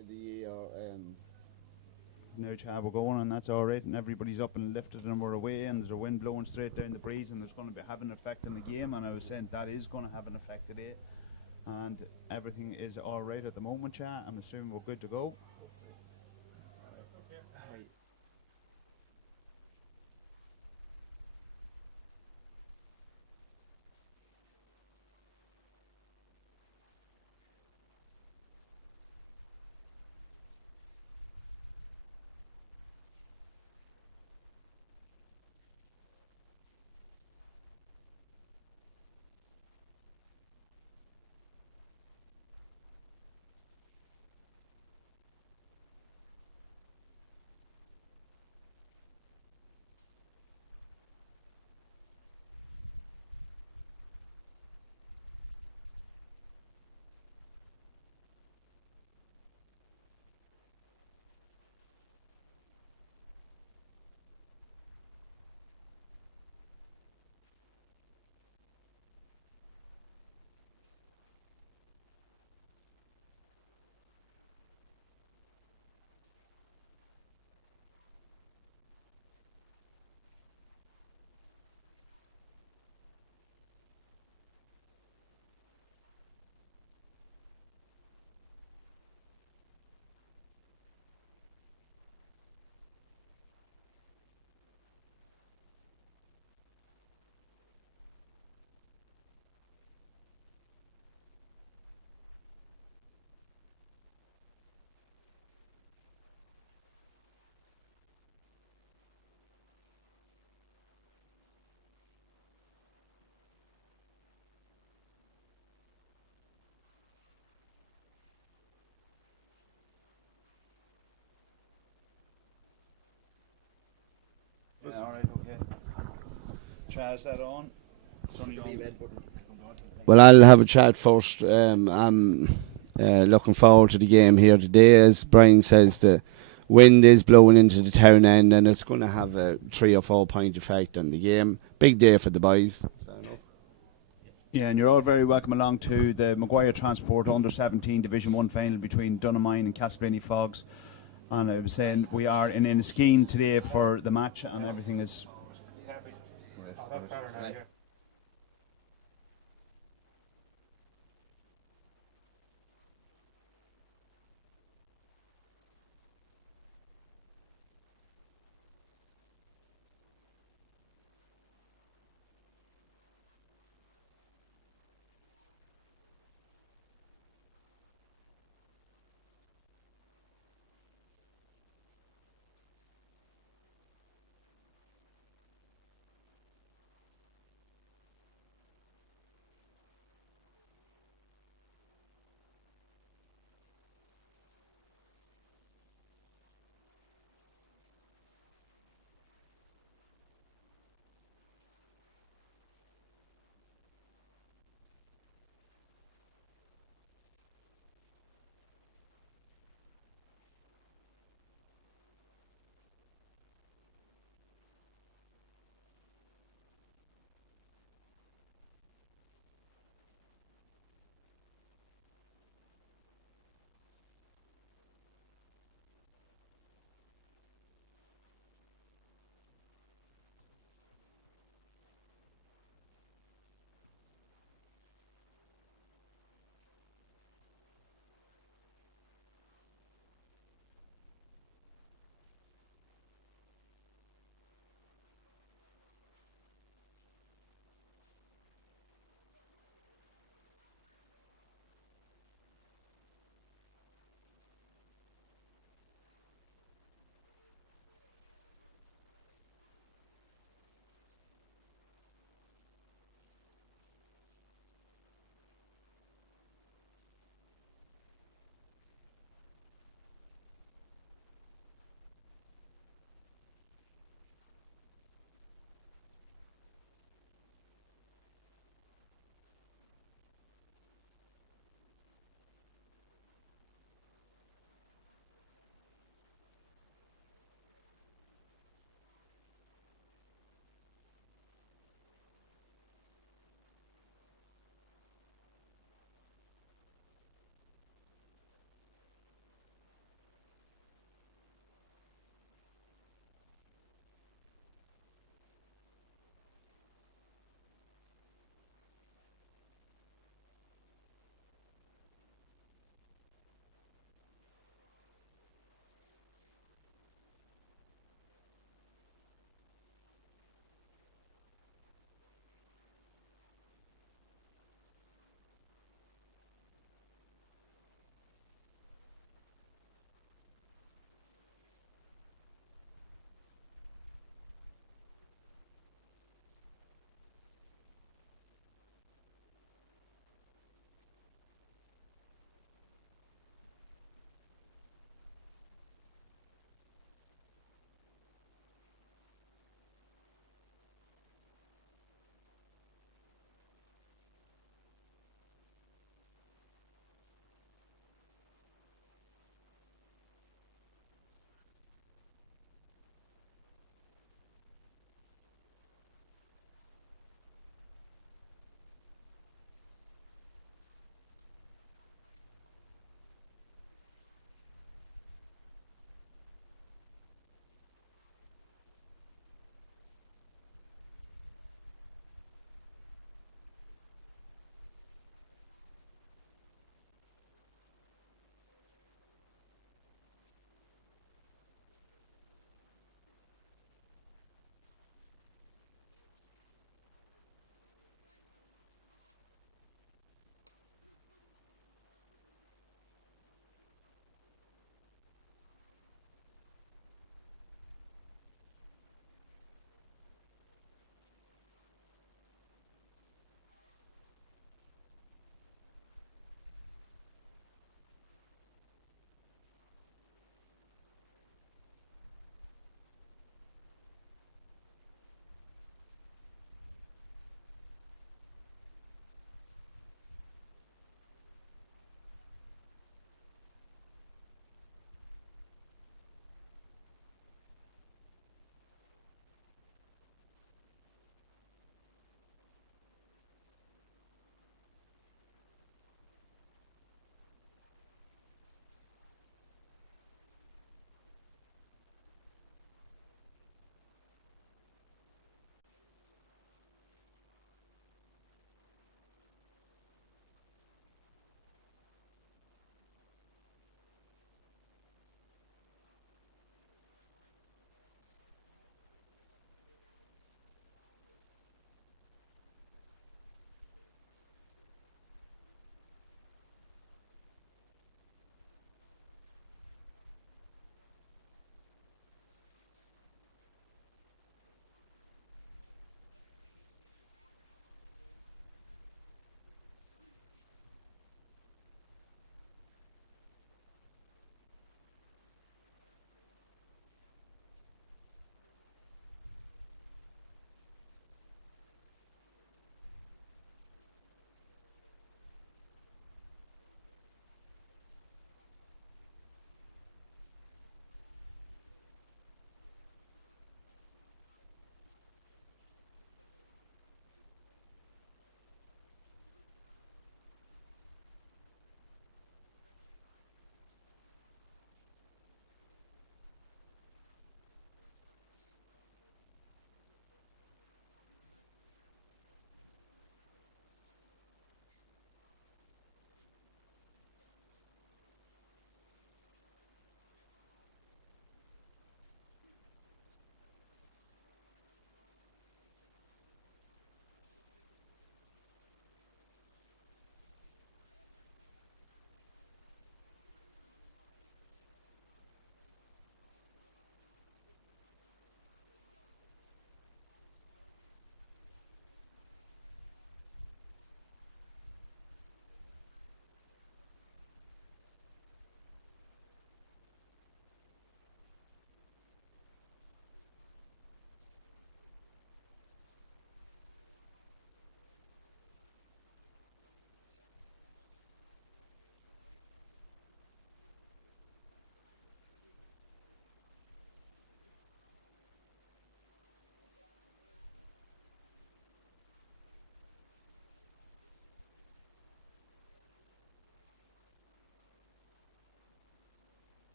of the year. Now, Chad, we're going, and that's all right, and everybody's up and lifted, and we're away, and there's a wind blowing straight down the breeze, and there's going to be have an effect on the game, and I was saying that is going to have an effect today, and everything is all right at the moment, Chad. I'm assuming we're good to go. Right. Yeah, all right, okay. Chad, is that on? It's only on. Well, I'll have a chat first. I'm looking forward to the game here today. As Brian says, the wind is blowing into the town end, and it's going to have a 3 or 4 point effect on the game. Big day for the boys. Yeah, and you're all very welcome along to the Maguire Transport Under-17 Division 1 final between Donaghmoyne and Castleblayney Faughs. And I was saying we are in Enniskeane today for the match, and everything is...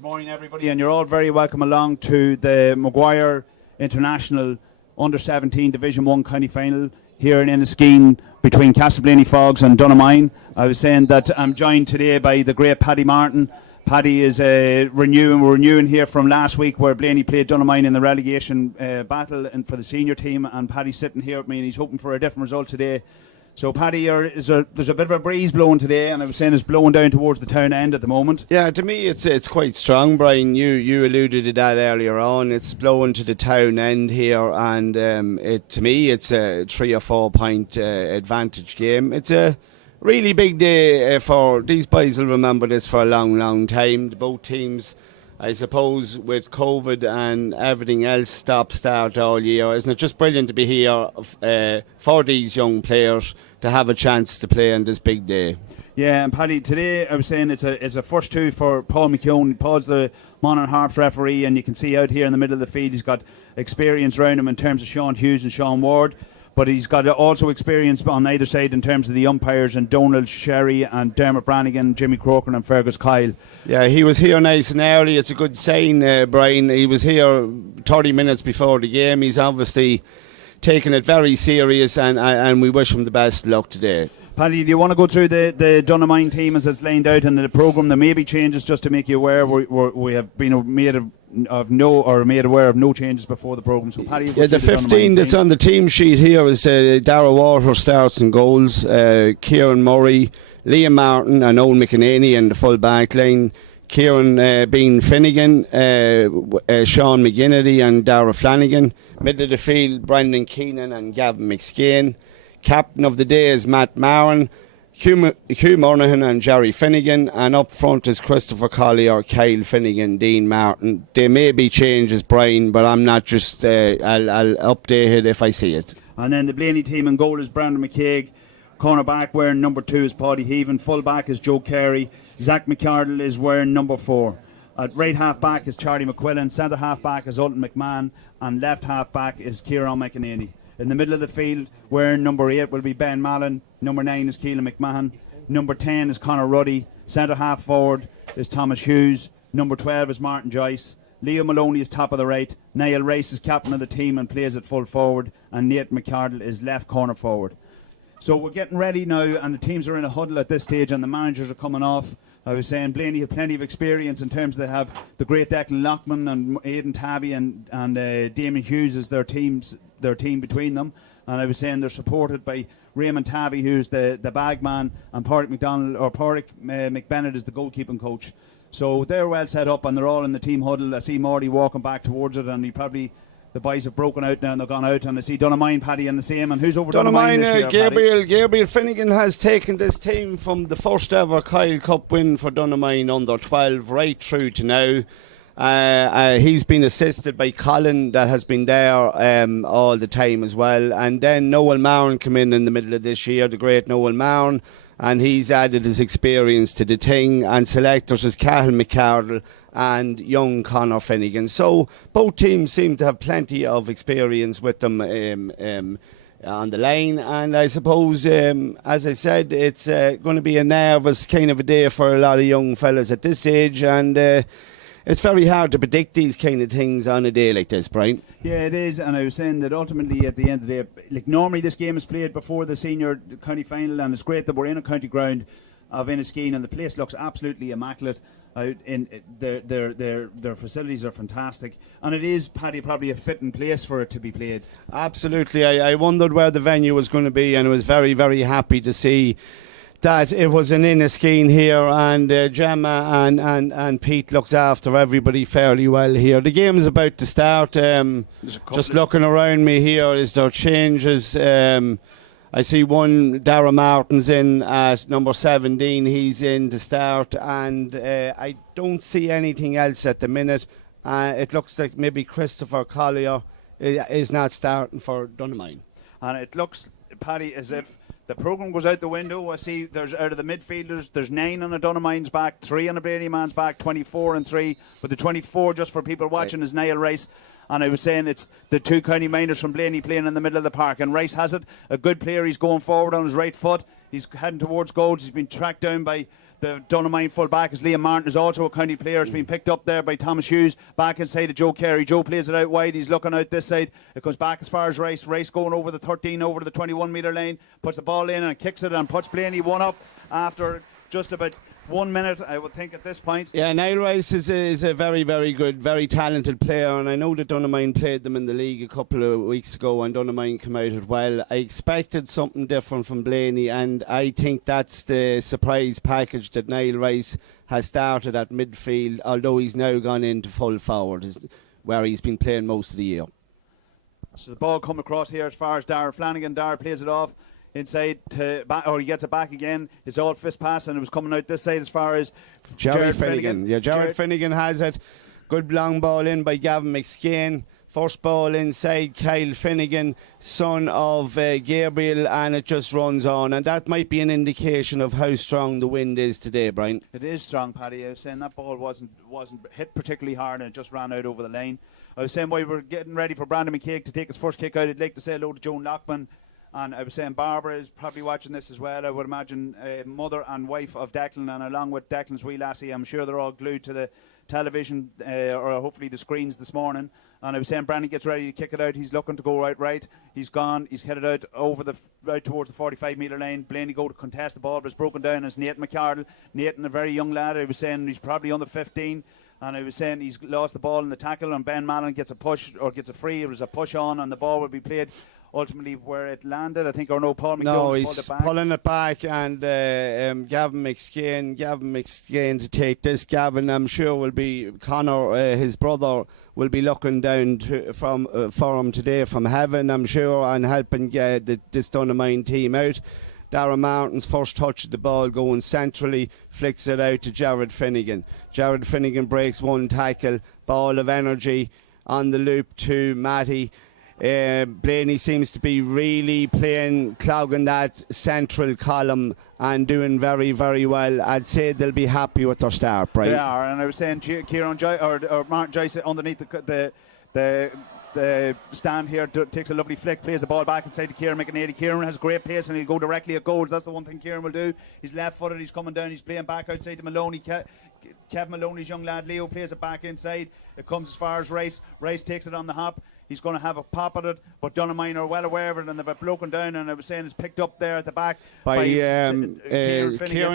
Good morning, everybody, and you're all very welcome along to the Maguire International Under-17 Division 1 county final here in Enniskeane between Castleblayney Faughs and Donaghmoyne. I was saying that I'm joined today by the great Paddy Martin. Paddy is we're renewing here from last week where Blaney played Donaghmoyne in the relegation battle and for the senior team, and Paddy's sitting here with me and he's hoping for a different result today. So Paddy, there's a bit of a breeze blowing today, and I was saying it's blowing down towards the town end at the moment. Yeah, to me it's quite strong, Brian. You alluded to that earlier on. It's blowing to the town end here, and to me it's a 3 or 4 point advantage game. It's a really big day for these boys. Will remember this for a long time. Both teams, I suppose, with COVID and everything else start all year. Isn't it just brilliant to be here for these young players to have a chance to play on this big day? Yeah, and Paddy, today I was saying it's a first two for Paul McKeown. Paul's the Monaghan Harps referee, and you can see out here in the middle of the field he's got experience around him in terms of Sean Hughes and Sean Ward. But he's got also experience on either side in terms of the umpires, and Donald Sherry and Dermot Brannigan, Jimmy Croker and Fergus Kyle. Yeah, he was here nice and early. It's a good sign, Brian. He was here 30 minutes before the game. He's obviously taking it very serious, and we wish him the best luck today. Paddy, do you want to go through the Donaghmoyne team as it's laid out in the programme? There may be changes, just to make you aware. We have been made aware of no changes before the programme. So Paddy, yeah, the 15 that's on the team sheet here is Darragh Water starts in goals, Kieran Murray, Liam Martin and Owen McEnany in the full back line, Kieran Bean Finnegan, Sean McGinnity and Dara Flanagan. Middle of the field, Brendan Keenan and Gavin McSkane. Captain of the day is Matt Marin, Hugh Monaghan and Jerry Finnegan, and up front is Christopher Collier, Kyle Finnegan, Dean Martin. There may be changes, Brian, but I'm not just I'll update it if I see it. And then the Blaney team in goal is Brandon McCaig. Cornerback wearing number 2 is Paddy Heaven. Full back is Joe Carey. Zach McCardle is wearing number 4. At right half back is Charlie McQuillan. Centre half back is Alton McMahon, and left half back is Kieran McEnany. In the middle of the field, wearing number 8 will be Ben Mallon. Number 9 is Keelan McMahon. Number 10 is Conor Ruddy. Centre half forward is Thomas Hughes. Number 12 is Martin Joyce. Leo Maloney is top of the right. Niall Rice is captain of the team and plays at full forward. And Nate McCardle is left corner forward. So we're getting ready now, and the teams are in a huddle at this stage, and the managers are coming off. I was saying Blaney have plenty of experience in terms of they have the great Declan Lockman and Aidan Tabby and Damien Hughes as their team between them. And I was saying they're supported by Raymond Tabby, who's the bag man, and Pádraig McBennett is the goalkeeping coach. So they're well set up, and they're all in the team huddle. I see Marty walking back towards it, and the boys have broken out now and they've gone out, and I see Donaghmoyne, Paddy, and the same. And who's over Donaghmoyne this year, Gabriel Finnegan has taken this team from the first ever Kyle Cup win for Donaghmoyne under 12 right through to now. He's been assisted by Colin, that has been there all the time as well. And then Noel Marin came in the middle of this year, the great Noel Marin, and he's added his experience to the thing. And selectors is Cahill McCardle and young Conor Finnegan. So both teams seem to have plenty of experience with them on the line, and I suppose, as I said, it's going to be a nervous kind of a day for a lot of young fellas at this age, and it's very hard to predict these kind of things on a day like this, Brian. Yeah, it is, and I was saying that ultimately at the end of the day, like normally this game is played before the senior county final, and it's great that we're in a county ground of Enniskeane, and the place looks absolutely immaculate. Their facilities are fantastic, and it is, Paddy, probably a fitting place for it to be played. Absolutely. I wondered where the venue was going to be, and I was very, very happy to see that it was in Enniskeane here, and Gemma and Pete looks after everybody fairly well here. The game is about to start. Just looking around me here, is there changes? I see one, Darragh Martin's in at number 17. He's in to start, and I don't see anything else at the minute. It looks like maybe Christopher Collier is not starting for Donaghmoyne. And it looks, Paddy, as if the programme goes out the window. I see there's out of the midfielders, there's 9 on a Donaghmoyne's back, 3 on a Brady man's back, 24 and 3. But the 24, just for people watching, is Niall Rice. And I was saying it's the 2 county minors from Blaney playing in the middle of the park. And Rice has it, a good player. He's going forward on his right foot. He's heading towards goals. He's been tracked down by The Donaghmoyne full back is Liam Martin, is also a county player. It's been picked up there by Thomas Hughes. Back inside to Joe Carey. Joe plays it out wide. He's looking out this side. It comes back as far as Rice. Rice going over the 13, over to the 21 metre lane. Puts the ball in and kicks it and puts Blayney one up after just about 1 minute, I would think, at this point. Yeah, Niall Rice is a very, very good, very talented player, and I know that Donaghmoyne played them in the league a couple of weeks ago, and Donaghmoyne came out well. I expected something different from Blayney, and I think that's the surprise package that Niall Rice has started at midfield, although he's now gone into full forward, where he's been playing most of the year. So the ball come across here as far as Dara Flanagan. Dara plays it off inside to back, or he gets it back again. It's all fist pass, and it was coming out this side as far as Jared Finnegan. Yeah, Jared Finnegan has it. Good long ball in by Gavin McSkane. First ball inside Kyle Finnegan, son of Gabriel, and it just runs on. And that might be an indication of how strong the wind is today, Brian. It is strong, Paddy. I was saying that ball wasn't hit particularly hard, and it just ran out over the lane. I was saying while we're getting ready for Brandon McCaig to take his first kick out, I'd like to say hello to Joan Lockman. And I was saying Barbara is probably watching this as well. I would imagine mother and wife of Declan, and along with Declan's wee lassie, I'm sure they're all glued to the television or hopefully the screens this morning. And I was saying Brandon gets ready to kick it out. He's looking to go right. He's gone. He's headed out out towards the 45 metre lane. Blayney go to contest the ball, but it's broken down as Nathan McCardle. Nathan, a very young lad. I was saying he's probably under 15. And I was saying he's lost the ball in the tackle, and Ben Mallon gets a push or gets a free. It was a push on, and the ball would be played ultimately where it landed, I think, or no, Paul McGowan pulled it back. Pulling it back, and Gavin McSkane to take this. Gavin, I'm sure, will be Connor, his brother, will be looking down for him today from heaven, I'm sure, and helping get this Donaghmoyne team out. Darragh Martin's first touch of the ball going centrally, flicks it out to Jared Finnegan. Jared Finnegan breaks one tackle, ball of energy on the loop to Matty. Blayney seems to be really clogging that central column and doing very, very well. I'd say they'll be happy with their start, right? They are, and I was saying Kieran Joyce or Martin Joyce underneath the stand here takes a lovely flick, plays the ball back inside to Kieran McInerney. Kieran has great pace and he'll go directly at goals. That's the one thing Kieran will do. He's left footed, he's coming down, he's playing back outside to Maloney. Kevin Maloney's young lad Leo plays it back inside. It comes as far as Rice. Rice takes it on the hop. He's going to have a pop at it, but Donaghmoyne are well aware of it, and they've broken down. And I was saying it's picked up there at the back by Kieran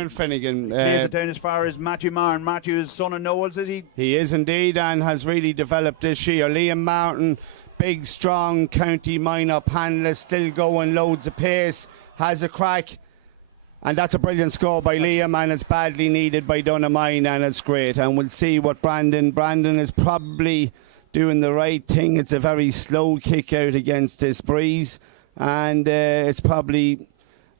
Finnegan. Plays it down as far as Matthew Martin. Matthew is son of Knowles, is he? He is indeed, and has really developed this year. Liam Martin, big, strong county mine-up handler, still going, loads of pace, has a crack. And that's a brilliant score by Liam, and it's badly needed by Donaghmoyne, and it's great. And we'll see what Brandon is probably doing the right thing. It's a very slow kick out against this breeze, and it's probably,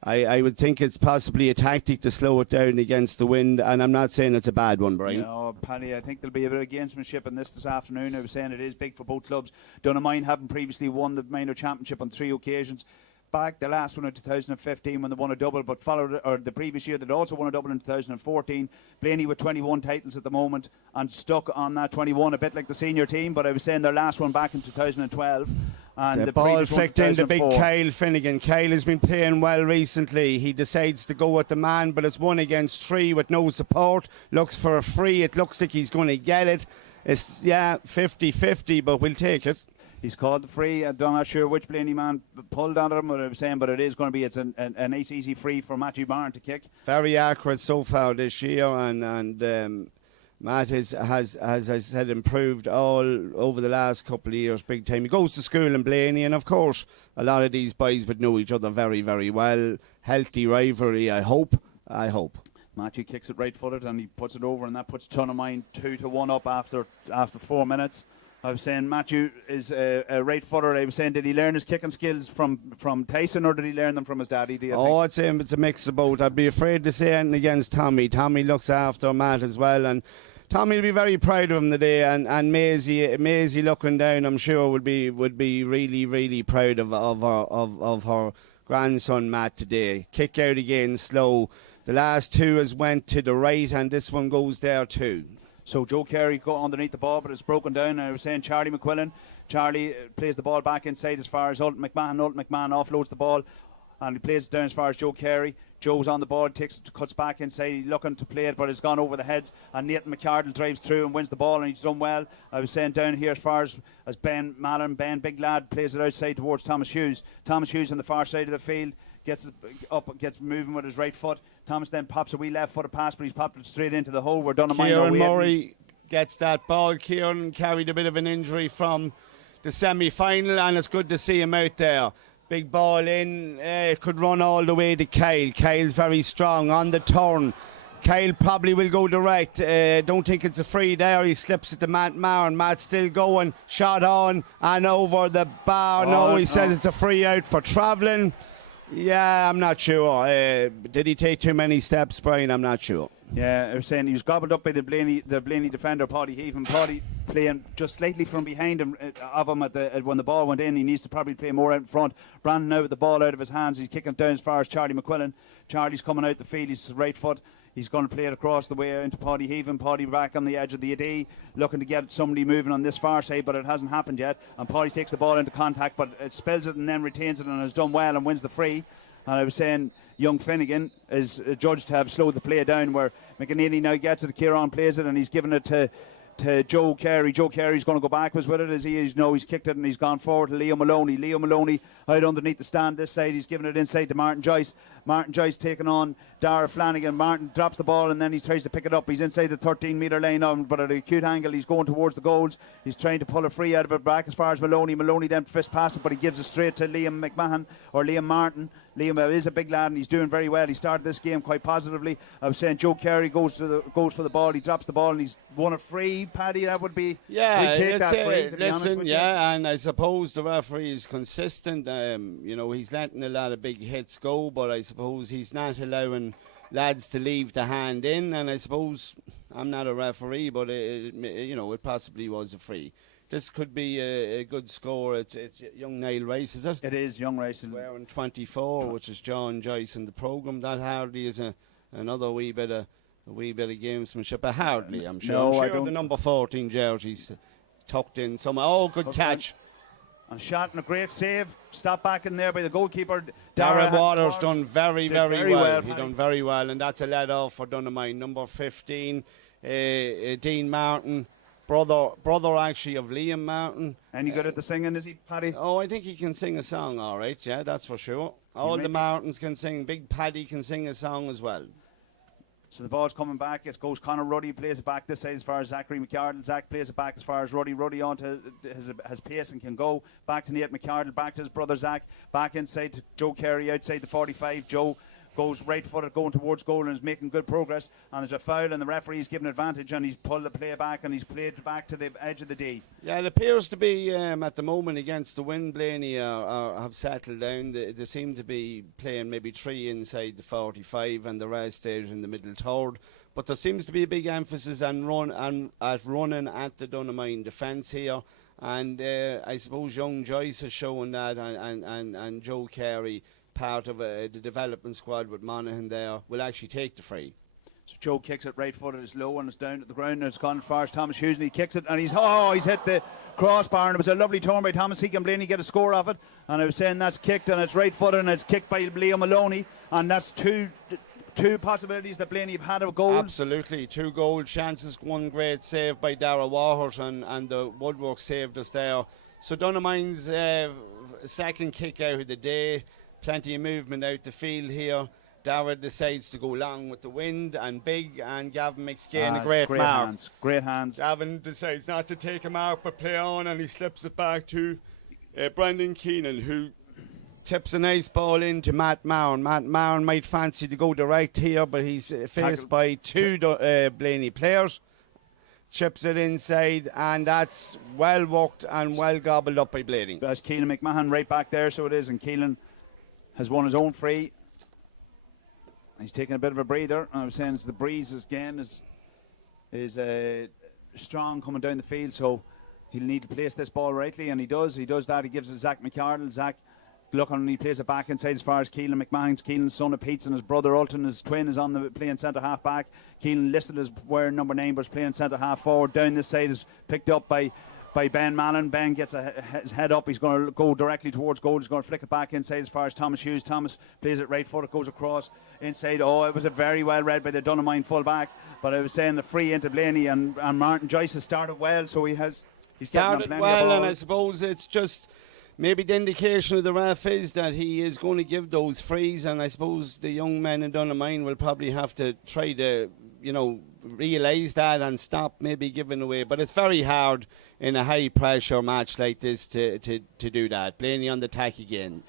I would think it's possibly a tactic to slow it down against the wind, and I'm not saying it's a bad one, Brian. No, Paddy, I think there'll be a bit of gamesmanship in this afternoon. I was saying it is big for both clubs. Donaghmoyne haven't previously won the minor championship on 3 occasions. Back the last one in 2015 when they won a double, but followed, or the previous year they'd also won a double in 2014. Blayney with 21 titles at the moment and stuck on that 21, a bit like the senior team, but I was saying their last one back in 2012. And the ball flicked into big Kyle Finnegan. Kyle has been playing well recently. He decides to go with the man, but it's 1 against 3 with no support. Looks for a free. It looks like he's going to get it. It's 50-50, but we'll take it. He's called the free. I'm not sure which Blayney man pulled on him, what I was saying, but it is going to be a nice easy free for Matthew Martin to kick. Very accurate so far this year, and Matt has, as I said, improved all over the last couple of years, big time. He goes to school in Blayney, and of course a lot of these boys would know each other very, very well. Healthy rivalry, I hope. Matthew kicks it right footed and he puts it over, and that puts Donaghmoyne 2-1 up after 4 minutes. I was saying Matthew is a right footer. I was saying, did he learn his kicking skills from Tyson, or did he learn them from his daddy? I'd say it's a mix of both. I'd be afraid to say anything against Tommy. Tommy looks after Matt as well, and Tommy will be very proud of him today. And Maisie looking down, I'm sure would be really, really proud of her grandson Matt today. Kick out again, slow. The last two has went to the right, and this one goes there too. So Joe Carey got underneath the ball, but it's broken down. I was saying Charlie McQuillan. Charlie plays the ball back inside as far as Ulton McMahon. Ulton McMahon offloads the ball and he plays it down as far as Joe Carey. Joe's on the ball, takes it, cuts back inside, looking to play it, but it's gone over the heads. And Nathan McCardle drives through and wins the ball, and he's done well. I was saying down here as far as Ben Mallon, big lad, plays it outside towards Thomas Hughes. Thomas Hughes on the far side of the field gets up, gets moving with his right foot. Thomas then pops a wee left-footed pass, but he's popped it straight into the hole. We're done. Kieran Murray gets that ball. Kieran carried a bit of an injury from the semi-final, and it's good to see him out there. Big ball in, could run all the way to Kyle. Kyle's very strong on the turn. Kyle probably will go direct. Don't think it's a free there. He slips it to Matt Marin. Matt's still going. Shot on and over the bar. No, he says it's a free out for travelling. Yeah, I'm not sure. Did he take too many steps, Brian? I'm not sure. Yeah, I was saying he was gobbled up by the Blayney defender, Paddy Heaven. Paddy playing just slightly from behind him of him when the ball went in. He needs to probably play more out in front. Brandon now with the ball out of his hands. He's kicking it down as far as Charlie McQuillan. Charlie's coming out the field. He's right foot. He's going to play it across the way into Paddy Heaven. Paddy back on the edge of the AD, looking to get somebody moving on this far side, but it hasn't happened yet. And Paddy takes the ball into contact, but it spills it and then retains it and has done well and wins the free. And I was saying young Finnegan is judged to have slowed the play down, where McEnany now gets it, Kieran plays it, and he's given it to Joe Carey. Joe Carey's going to go backwards with it as he is. No, he's kicked it and he's gone forward to Leo Maloney. Leo Maloney out underneath the stand this side. He's given it inside to Martin Joyce. Martin Joyce taking on Dara Flanagan. Martin drops the ball and then he tries to pick it up. He's inside the 13-metre line, but at an acute angle he's going towards the goals. He's trying to pull a free out of it back as far as Maloney. Maloney then fist passes, but he gives it straight to Liam McMahon or Liam Martin. Liam is a big lad and he's doing very well. He started this game quite positively. I was saying Joe Carey goes for the ball. He drops the ball and he's won a free. Paddy, that would be... Yeah, we'd take that free, to be honest listen, with yeah, and I suppose the referee is consistent. He's letting a lot of big hits go, but I suppose he's not allowing lads to leave the hand in, and I suppose I'm not a referee, but it possibly was a free. This could be a good score. It's young Niall Rice, is it? It is young Rice. Wearing 24, which is John Joyce in the programme. That hardly is another wee bit of gamesmanship. But hardly, I'm sure. No, I'm sure the number 14 jersey's tucked in somewhere. Oh, good catch. And shot and a great save. Stop back in there by the goalkeeper. Darragh Waters done very well. He Paddy. done very well, and that's a let off for Donaghmoyne. Number 15, Dean Martin, brother actually of Liam Martin. Any good at the singing, is he, Paddy? Oh, I think he can sing a song, all right. Yeah, that's for sure. All the Martins can sing. Big Paddy can sing a song as well. So the ball's coming back. It goes Conor Ruddy, plays it back this side as far as Zachary McCardle. Zach plays it back as far as Ruddy. Ruddy has pace and can go. Back to Nate McCardle, back to his brother Zach. Back inside to Joe Carey outside the 45. Joe goes right footed going towards goal and is making good progress. And there's a foul and the referee's given advantage and he's pulled the play back and he's played it back to the edge of the D. Yeah, it appears to be at the moment against the wind. Blayney have settled down. They seem to be playing maybe 3 inside the 45 and the rest stayed in the middle third. But there seems to be a big emphasis on running at the Donaghmoyne defence here. And I suppose young Joyce is showing that and Joe Carey, part of the development squad with Monaghan there, will actually take the free. So Joe kicks it right footed, it's low and it's down to the ground and it's gone as far as Thomas Hughes and he kicks it and he's hit the crossbar and it was a lovely turn by Thomas. He can Blayney get a score off it, and I was saying that's kicked and it's right footed and it's kicked by Leo Maloney, and that's two possibilities that Blayney have had of goals. Absolutely, 2 goal chances. One great save by Darragh Waters and the woodwork saved us there. So Donaghmoyne's second kick out of the day. Plenty of movement out the field here. Dara decides to go long with the wind and big, and Gavin McSkane a great mark. Great hands. Gavin decides not to take a mark but play on, and he slips it back to Brendan Keenan, who tips a nice ball into Matt Marin. Matt Marin might fancy to go direct here, but he's faced by 2 Blayney players. Chips it inside, and that's well worked and well gobbled up by Blayney. There's Keelan McMahon right back there, so it is, and Keelan has won his own free. He's taking a bit of a breather. I was saying the breeze again is strong coming down the field, so he'll need to place this ball rightly, and he does. He does that. He gives it to Zach McCardle. Zach looking, and he plays it back inside as far as Keelan McMahon. Keelan's son of Pete's and his brother Ulton, his twin, is on the playing centre half back. Keelan listed as wearing number 9, but is playing centre half forward. Down this side is picked up by by Ben Mallon. Ben gets his head up. He's going to go directly towards goal. He's going to flick it back inside as far as Thomas Hughes. Thomas plays it right foot. It goes across inside. Oh, it was a very well read by the Donaghmoyne full back. But I was saying the free into Blaney, and Martin Joyce has started well, so he's started well, and I suppose it's just maybe the indication of the ref is that he is going to give those frees, and I suppose the young men in Donaghmoyne will probably have to try to, realise that and stop maybe giving away. But it's very hard in a high pressure match like this to do that. Blaney on the attack again.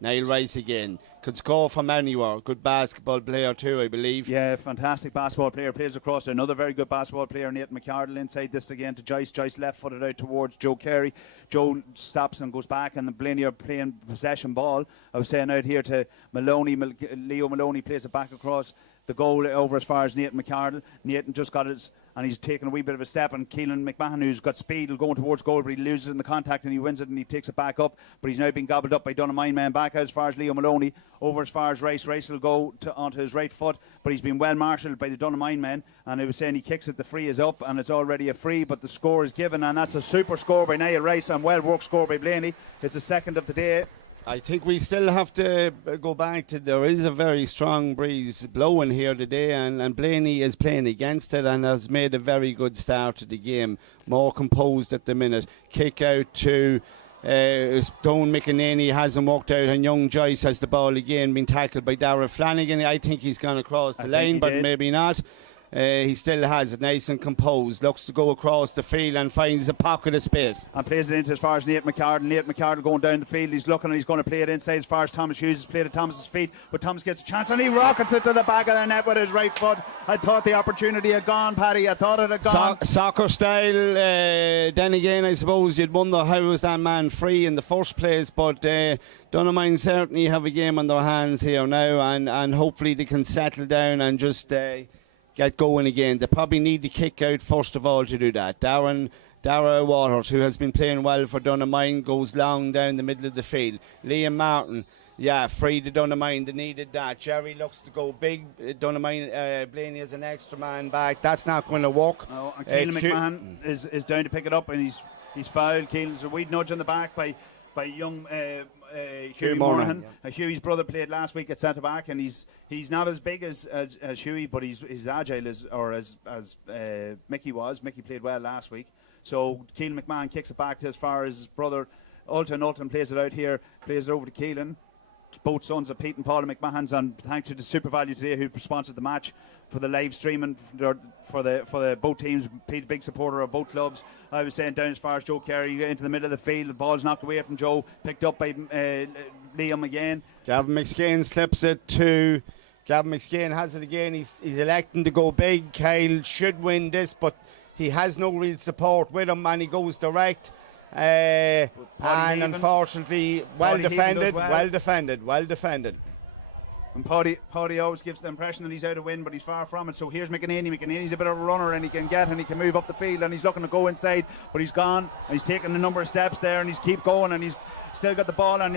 Niall Rice again. Could score from anywhere. Good basketball player too, I believe. Yeah, fantastic basketball player. Plays across to another very good basketball player, Nathan McArdle, inside this again to Joyce. Joyce left footed out towards Joe Carey. Joe stops and goes back, and the Blaney are playing possession ball. I was saying out here to Maloney. Leo Maloney plays it back across the goal over as far as Nathan McArdle. Nathan just got it, and he's taken a wee bit of a step, and Keelan McMahon, who's got speed, will go towards goal, but he loses in the contact and he wins it and he takes it back up, but he's now been gobbled up by Donaghmoyne man back out as far as Leo Maloney, over as far as Rice. Rice will go onto his right foot, but he's been well marshalled by the Donaghmoyne men, and I was saying he kicks it, the free is up, and it's already a free, but the score is given, and that's a super score by Niall Rice, and well worked score by Blaney. It's a second of the day. I think we still have to go back to, there is a very strong breeze blowing here today, and Blaney is playing against it and has made a very good start to the game. More composed at the minute. Kick out to Stone McEnany, hasn't worked out, and young Joyce has the ball again, been tackled by Darragh Flanagan. I think he's gone across the line, but maybe not. He still has it nice and composed, looks to go across the field and finds a pocket of space and plays it into as far as Nathan McArdle. Nathan McArdle going down the field, he's looking and he's going to play it inside as far as Thomas Hughes has played at Thomas's feet, but Thomas gets a chance and he rockets it to the back of the net with his right foot. I thought the opportunity had gone, Paddy. I thought it had gone. Soccer style. Then again, I suppose you'd wonder how was that man free in the first place, but Donaghmoyne certainly have a game on their hands here now, and hopefully they can settle down and just get going again. They probably need to kick out first of all to do that. Darragh Waters, who has been playing well for Donaghmoyne, goes long down the middle of the field. Liam Martin, free to Donaghmoyne. They needed that. Jerry looks to go big. Donaghmoyne, Blaney has an extra man back. That's not going to work. No, and Keelan McMahon is down to pick it up, and he's fouled. Keelan's a wee nudge on the back by young Hughie Monaghan. Hughie's brother played last week at centre back, and he's not as big as Hughie, but he's agile as Mickey was. Mickey played well last week. So Keelan McMahon kicks it back to as far as his brother Ulton. Ulton plays it out here, plays it over to Keelan. Both sons of Pete and Paula McMahon's, and thanks to the Super Value today who sponsored the match for the live streaming for the both teams. Pete, big supporter of both clubs. I was saying down as far as Joe Carey into the middle of the field. The ball's knocked away from Joe, picked up by Liam again. Gavin McSkane slips it to. Gavin McSkane has it again. He's electing to go big. Kyle should win this, but he has no real support with him, and he goes direct. And unfortunately, well defended. And Paddy always gives the impression that he's out of win, but he's far from it. So here's McEnany. McEnany's a bit of a runner, and he can move up the field, and he's looking to go inside, but he's gone, and he's taken a number of steps there, and he's keep going, and he's still got the ball, and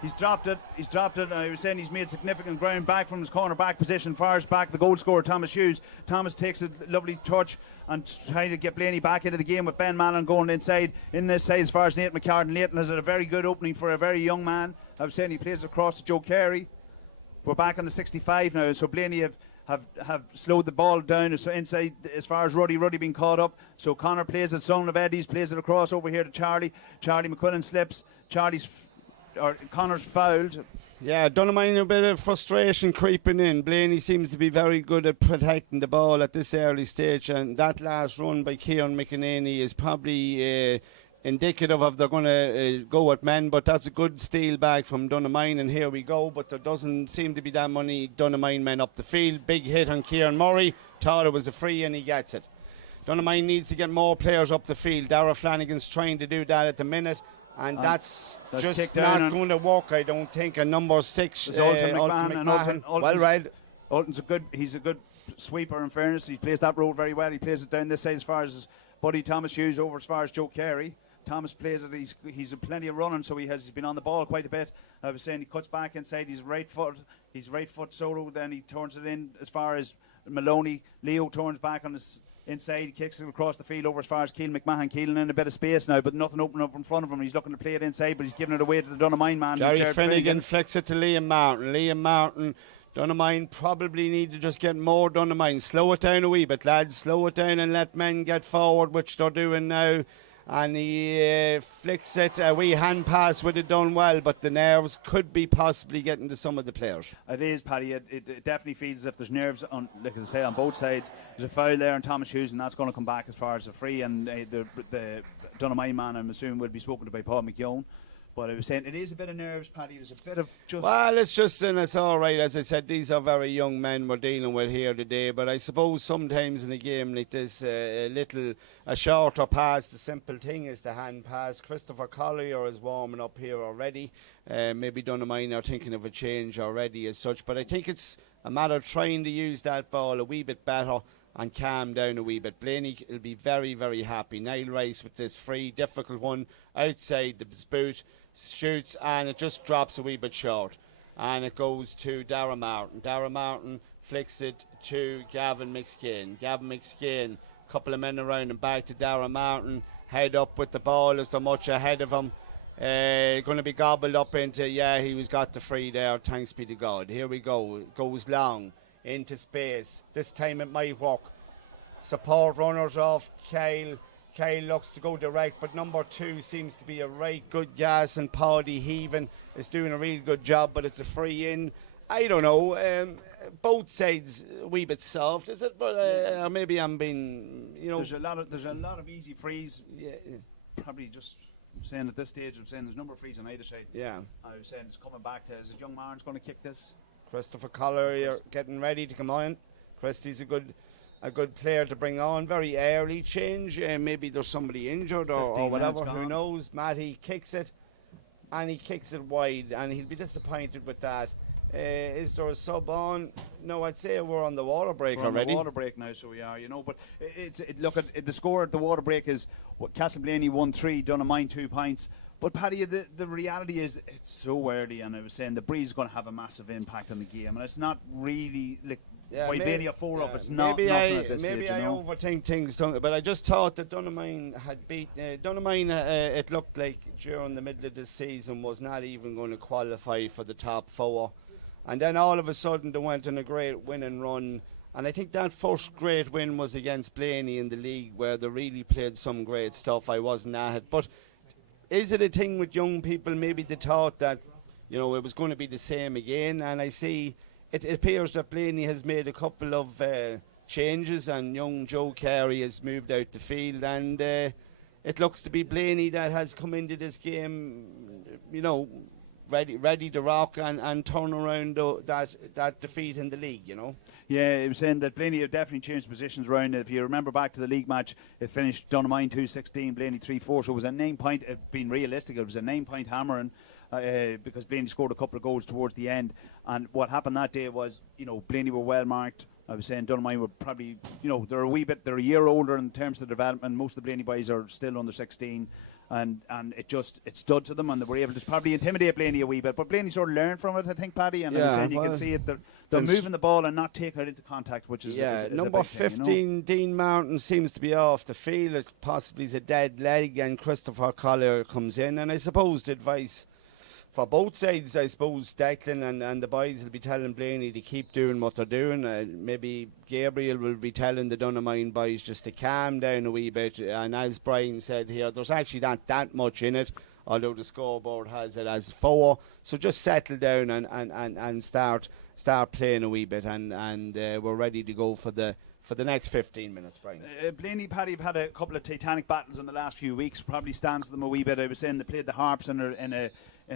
he's dropped it. And I was saying he's made significant ground back from his corner back position, far as back the goal scorer Thomas Hughes. Thomas takes a lovely touch and trying to get Blaney back into the game with Ben Mallon going inside in this side as far as Nathan McArdle. Nathan has a very good opening for a very young man. I was saying he plays across to Joe Carey. We're back on the 65 now, so Blaney have slowed the ball down so inside as far as Ruddy being caught up. So Connor plays it, son of Eddie's, plays it across over here to Charlie. Charlie McQuillan slips. Connor's fouled. Yeah, Donaghmoyne, a bit of frustration creeping in. Blaney seems to be very good at protecting the ball at this early stage, and that last run by Kieran McEnany is probably indicative of they're going to go at men, but that's a good steal back from Donaghmoyne, and here we go, but there doesn't seem to be that many Donaghmoyne men up the field. Big hit on Kieran Murray, thought it was a free and he gets it. Donaghmoyne needs to get more players up the field. Darragh Flanagan's trying to do that at the minute, and that's just not going to work, I don't think. And number 6, Ulton McMahon. Well read. Ulton's he's a good sweeper, in fairness. He plays that role very well. He plays it down this side as far as his buddy Thomas Hughes over as far as Joe Carey. Thomas plays it. He's plenty of running, so he's been on the ball quite a bit. I was saying he cuts back inside. He's right foot solo. Then he turns it in as far as Maloney. Leo turns back on his inside, he kicks it across the field over as far as Keelan McMahon. Keelan in a bit of space now, but nothing open up in front of him. He's looking to play it inside, but he's giving it away to the Donaghmoyne man. Jerry Finnegan flicks it to Liam Martin. Liam Martin, Donaghmoyne probably need to just get more Donaghmoyne. Slow it down a wee bit, lads. Slow it down and let men get forward, which they're doing now. And he flicks it. A wee hand pass would have done well, but the nerves could be possibly getting to some of the players. It is, Paddy. It definitely feels as if there's nerves, on, like I say, on both sides. There's a foul there on Thomas Hughes, and that's going to come back as far as a free. And the Donaghmoyne man, I'm assuming, will be spoken to by Paul McKeown. But I was saying, it is a bit of nerves, Paddy. There's a bit of just... Well, it's all right. As I said, these are very young men we're dealing with here today. But I suppose sometimes in a game like this, a shorter pass, the simple thing is the hand pass. Christopher Collier is warming up here already. Maybe Donaghmoyne are thinking of a change already as such. But I think it's a matter of trying to use that ball a wee bit better and calm down a wee bit. Blaney will be very, very happy. Niall Rice with this free, difficult one outside the boot. Shoots and it just drops a wee bit short, and it goes to Dara Martin. Dara Martin flicks it to Gavin McSkane. Gavin McSkane, couple of men around and back to Dara Martin. Head up with the ball as they're much ahead of him. Going to be gobbled up into, he was got the free there. Thanks be to God. Here we go. It goes long into space. This time it might work. Support runners off Kyle. Kyle looks to go direct, but number 2 seems to be a right good gas, and Paddy Heaven is doing a real good job, but it's a free in. I don't know. Both sides a wee bit soft, is it? But maybe I'm being, There's a lot of easy frees. Yeah. Probably just saying at this stage, I'm saying there's a number of frees on either side. Yeah. I was saying it's coming back to, is it young Martin's going to kick this? Christopher Collier getting ready to come on. Christie's a good player to bring on. Very early change. Maybe there's somebody injured or whatever. Who knows? Matty kicks it, and he kicks it wide, and he'll be disappointed with that. Is there a sub on? No, I'd say we're on the water break already. We're on the water break now, so we are, But look at the score at the water break is Castleblayney 1-3, Donaghmoyne 2 points. But Paddy, the reality is it's so early, and I was saying the breeze is going to have a massive impact on the game, and it's not really like. Why Blaney are 4 up? It's not nothing at this stage. Maybe I overthink things, but I just thought that Donaghmoyne had beat Donaghmoyne. It looked like during the middle of the season was not even going to qualify for the top 4, and then all of a sudden they went on a great winning run. And I think that first great win was against Blaney in the league, where they really played some great stuff. I wasn't at it, but is it a thing with young people? Maybe they thought that it was going to be the same again, and I see. It appears that Blaney has made a couple of changes, and young Joe Carey has moved out the field, and it looks to be Blaney that has come into this game, ready to rock and turn around that defeat in the league, Yeah, it was saying that Blaney have definitely changed positions around. If you remember back to the league match, it finished Donaghmoyne 2-16, Blaney 3-4, so it was a 9-point, being realistic, it was a 9-point hammering. Because Blaney scored a couple of goals towards the end, and what happened that day was, Blaney were well marked. I was saying Donaghmoyne were probably, they're a year older in terms of the development. Most of the Blaney boys are still under 16, and it stood to them, and they were able to probably intimidate Blaney a wee bit. But Blaney sort of learned from it, I think, Paddy. And I was saying you can see it. They're moving the ball and not taking it into contact, which is number 15. Dean Martin seems to be off the field. It possibly is a dead leg, and Christopher Collier comes in, and I suppose the advice for both sides, I suppose Declan and the boys will be telling Blaney to keep doing what they're doing. Maybe Gabriel will be telling the Donaghmoyne boys just to calm down a wee bit. And as Brian said here, there's actually not that much in it, although the scoreboard has it as 4. So just settle down and start playing a wee bit, and we're ready to go for the next 15 minutes, Brian. Blaney, Paddy, have had a couple of titanic battles in the last few weeks. Probably stands them a wee bit. I was saying they played the Harps in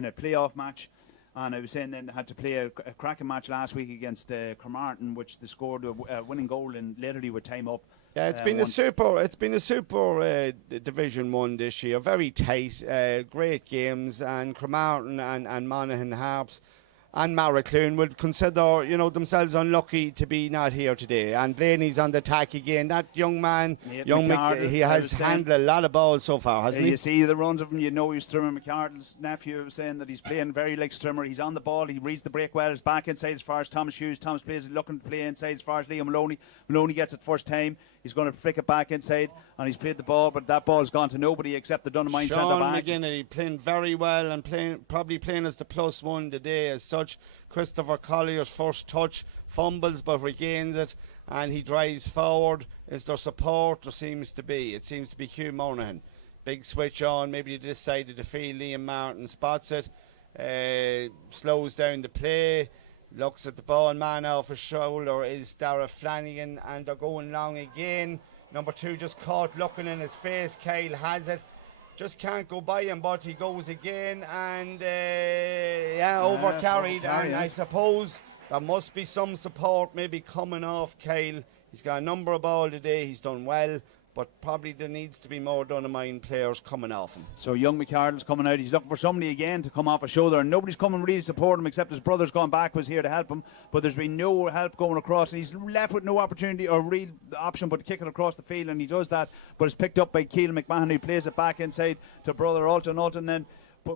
a playoff match, and I was saying then they had to play a cracking match last week against Cromartin, which they scored a winning goal in literally with time up. Yeah, it's been a super Division 1 this year. Very tight, great games, and Cromartin and Monaghan Harps and Mariclune would consider, themselves unlucky to be not here today. And Blaney's on the attack again. That young man, he has handled a lot of balls so far, hasn't he? You see the runs of him, he's Strimmer. McArdle's nephew was saying that he's playing very like Strimmer. He's on the ball, he reads the break well, he's back inside as far as Thomas Hughes. Thomas plays looking to play inside as far as Liam Maloney. Maloney gets it first time. He's going to flick it back inside, and he's played the ball, but that ball's gone to nobody except the Donaghmoyne centre back. Sean McGinnity playing very well and probably playing as the +1 today as such. Christopher Collier's first touch, fumbles but regains it, and he drives forward. Is there support? There seems to be. It seems to be Hugh Monaghan. Big switch on, maybe this side of the field. Liam Martin spots it, slows down the play. Looks at the ball, man off his shoulder is Dara Flanagan, and they're going long again. Number 2 just caught looking in his face. Kyle has it, just can't go by him, but he goes again, and overcarried. And I suppose there must be some support maybe coming off Kyle. He's got a number of ball today, he's done well, but probably there needs to be more Donaghmoyne players coming off him. So young McArdle's coming out. He's looking for somebody again to come off a shoulder, and nobody's coming really to support him except his brother's gone back, was here to help him, but there's been no help going across, and he's left with no opportunity or real option but to kick it across the field, and he does that, but it's picked up by Keelan McMahon, who plays it back inside to brother Alton. Alton then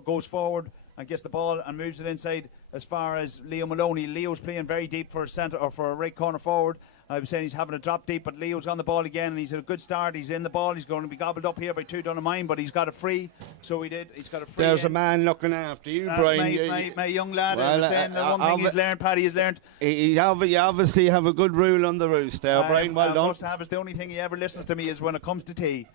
goes forward and gets the ball and moves it inside as far as Leo Maloney. Leo's playing very deep for a centre or for a right corner forward. I was saying he's having a drop deep, but Leo's on the ball again, and he's had a good start. He's in the ball. He's going to be gobbled up here by 2 Donaghmoyne, but he's got a free. So he did. He's got a free. There's a man looking after you, that's Brian. My young lad. I was saying the one thing he's learned, Paddy, has learned. You obviously have a good rule on the roost there, Brian. Well done. Must have. It's the only thing he ever listens to me is when it comes to tea.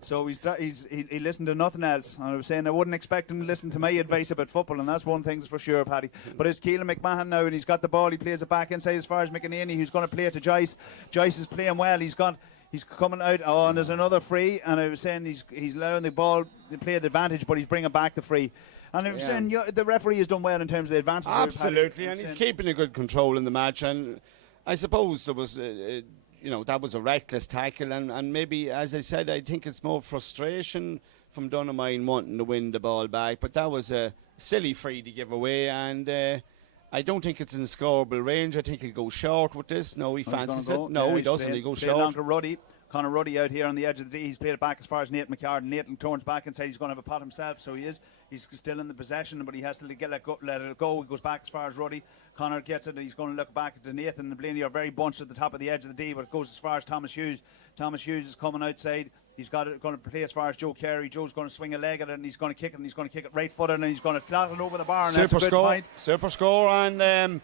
So he listened to nothing else. And I was saying I wouldn't expect him to listen to my advice about football, and that's one thing for sure, Paddy. But it's Keelan McMahon now, and he's got the ball. He plays it back inside as far as McEnany, who's going to play it to Joyce. Joyce is playing well. He's coming out. Oh, and there's another free. And I was saying he's allowing the ball to play the advantage, but he's bringing back the free. And I was saying the referee has done well in terms of the advantage. Absolutely, and he's keeping a good control in the match. And I suppose there was that was a reckless tackle, and maybe, as I said, I think it's more frustration from Donaghmoyne wanting to win the ball back, but that was a silly free to give away, and I don't think it's in scoreable range. I think he'll go short with this. No, he fancies it. No, he doesn't. He goes short. Down to Ruddy. Conor Ruddy out here on the edge of the D. He's played it back as far as Nathan McCartan. Nathan turns back and says he's going to have a pot himself, so he is. He's still in the possession, but he has to let it go. He goes back as far as Ruddy. Conor gets it, and he's going to look back to Nathan and Blaney are very bunched at the top of the edge of the D, but it goes as far as Thomas Hughes. Thomas Hughes is coming outside. He's got it, going to play as far as Joe Carey. Joe's going to swing a leg at it, and he's going to kick it, and he's going to kick it right-footed, and he's going to clot it over the bar. And super that's a good score. point. Super score, and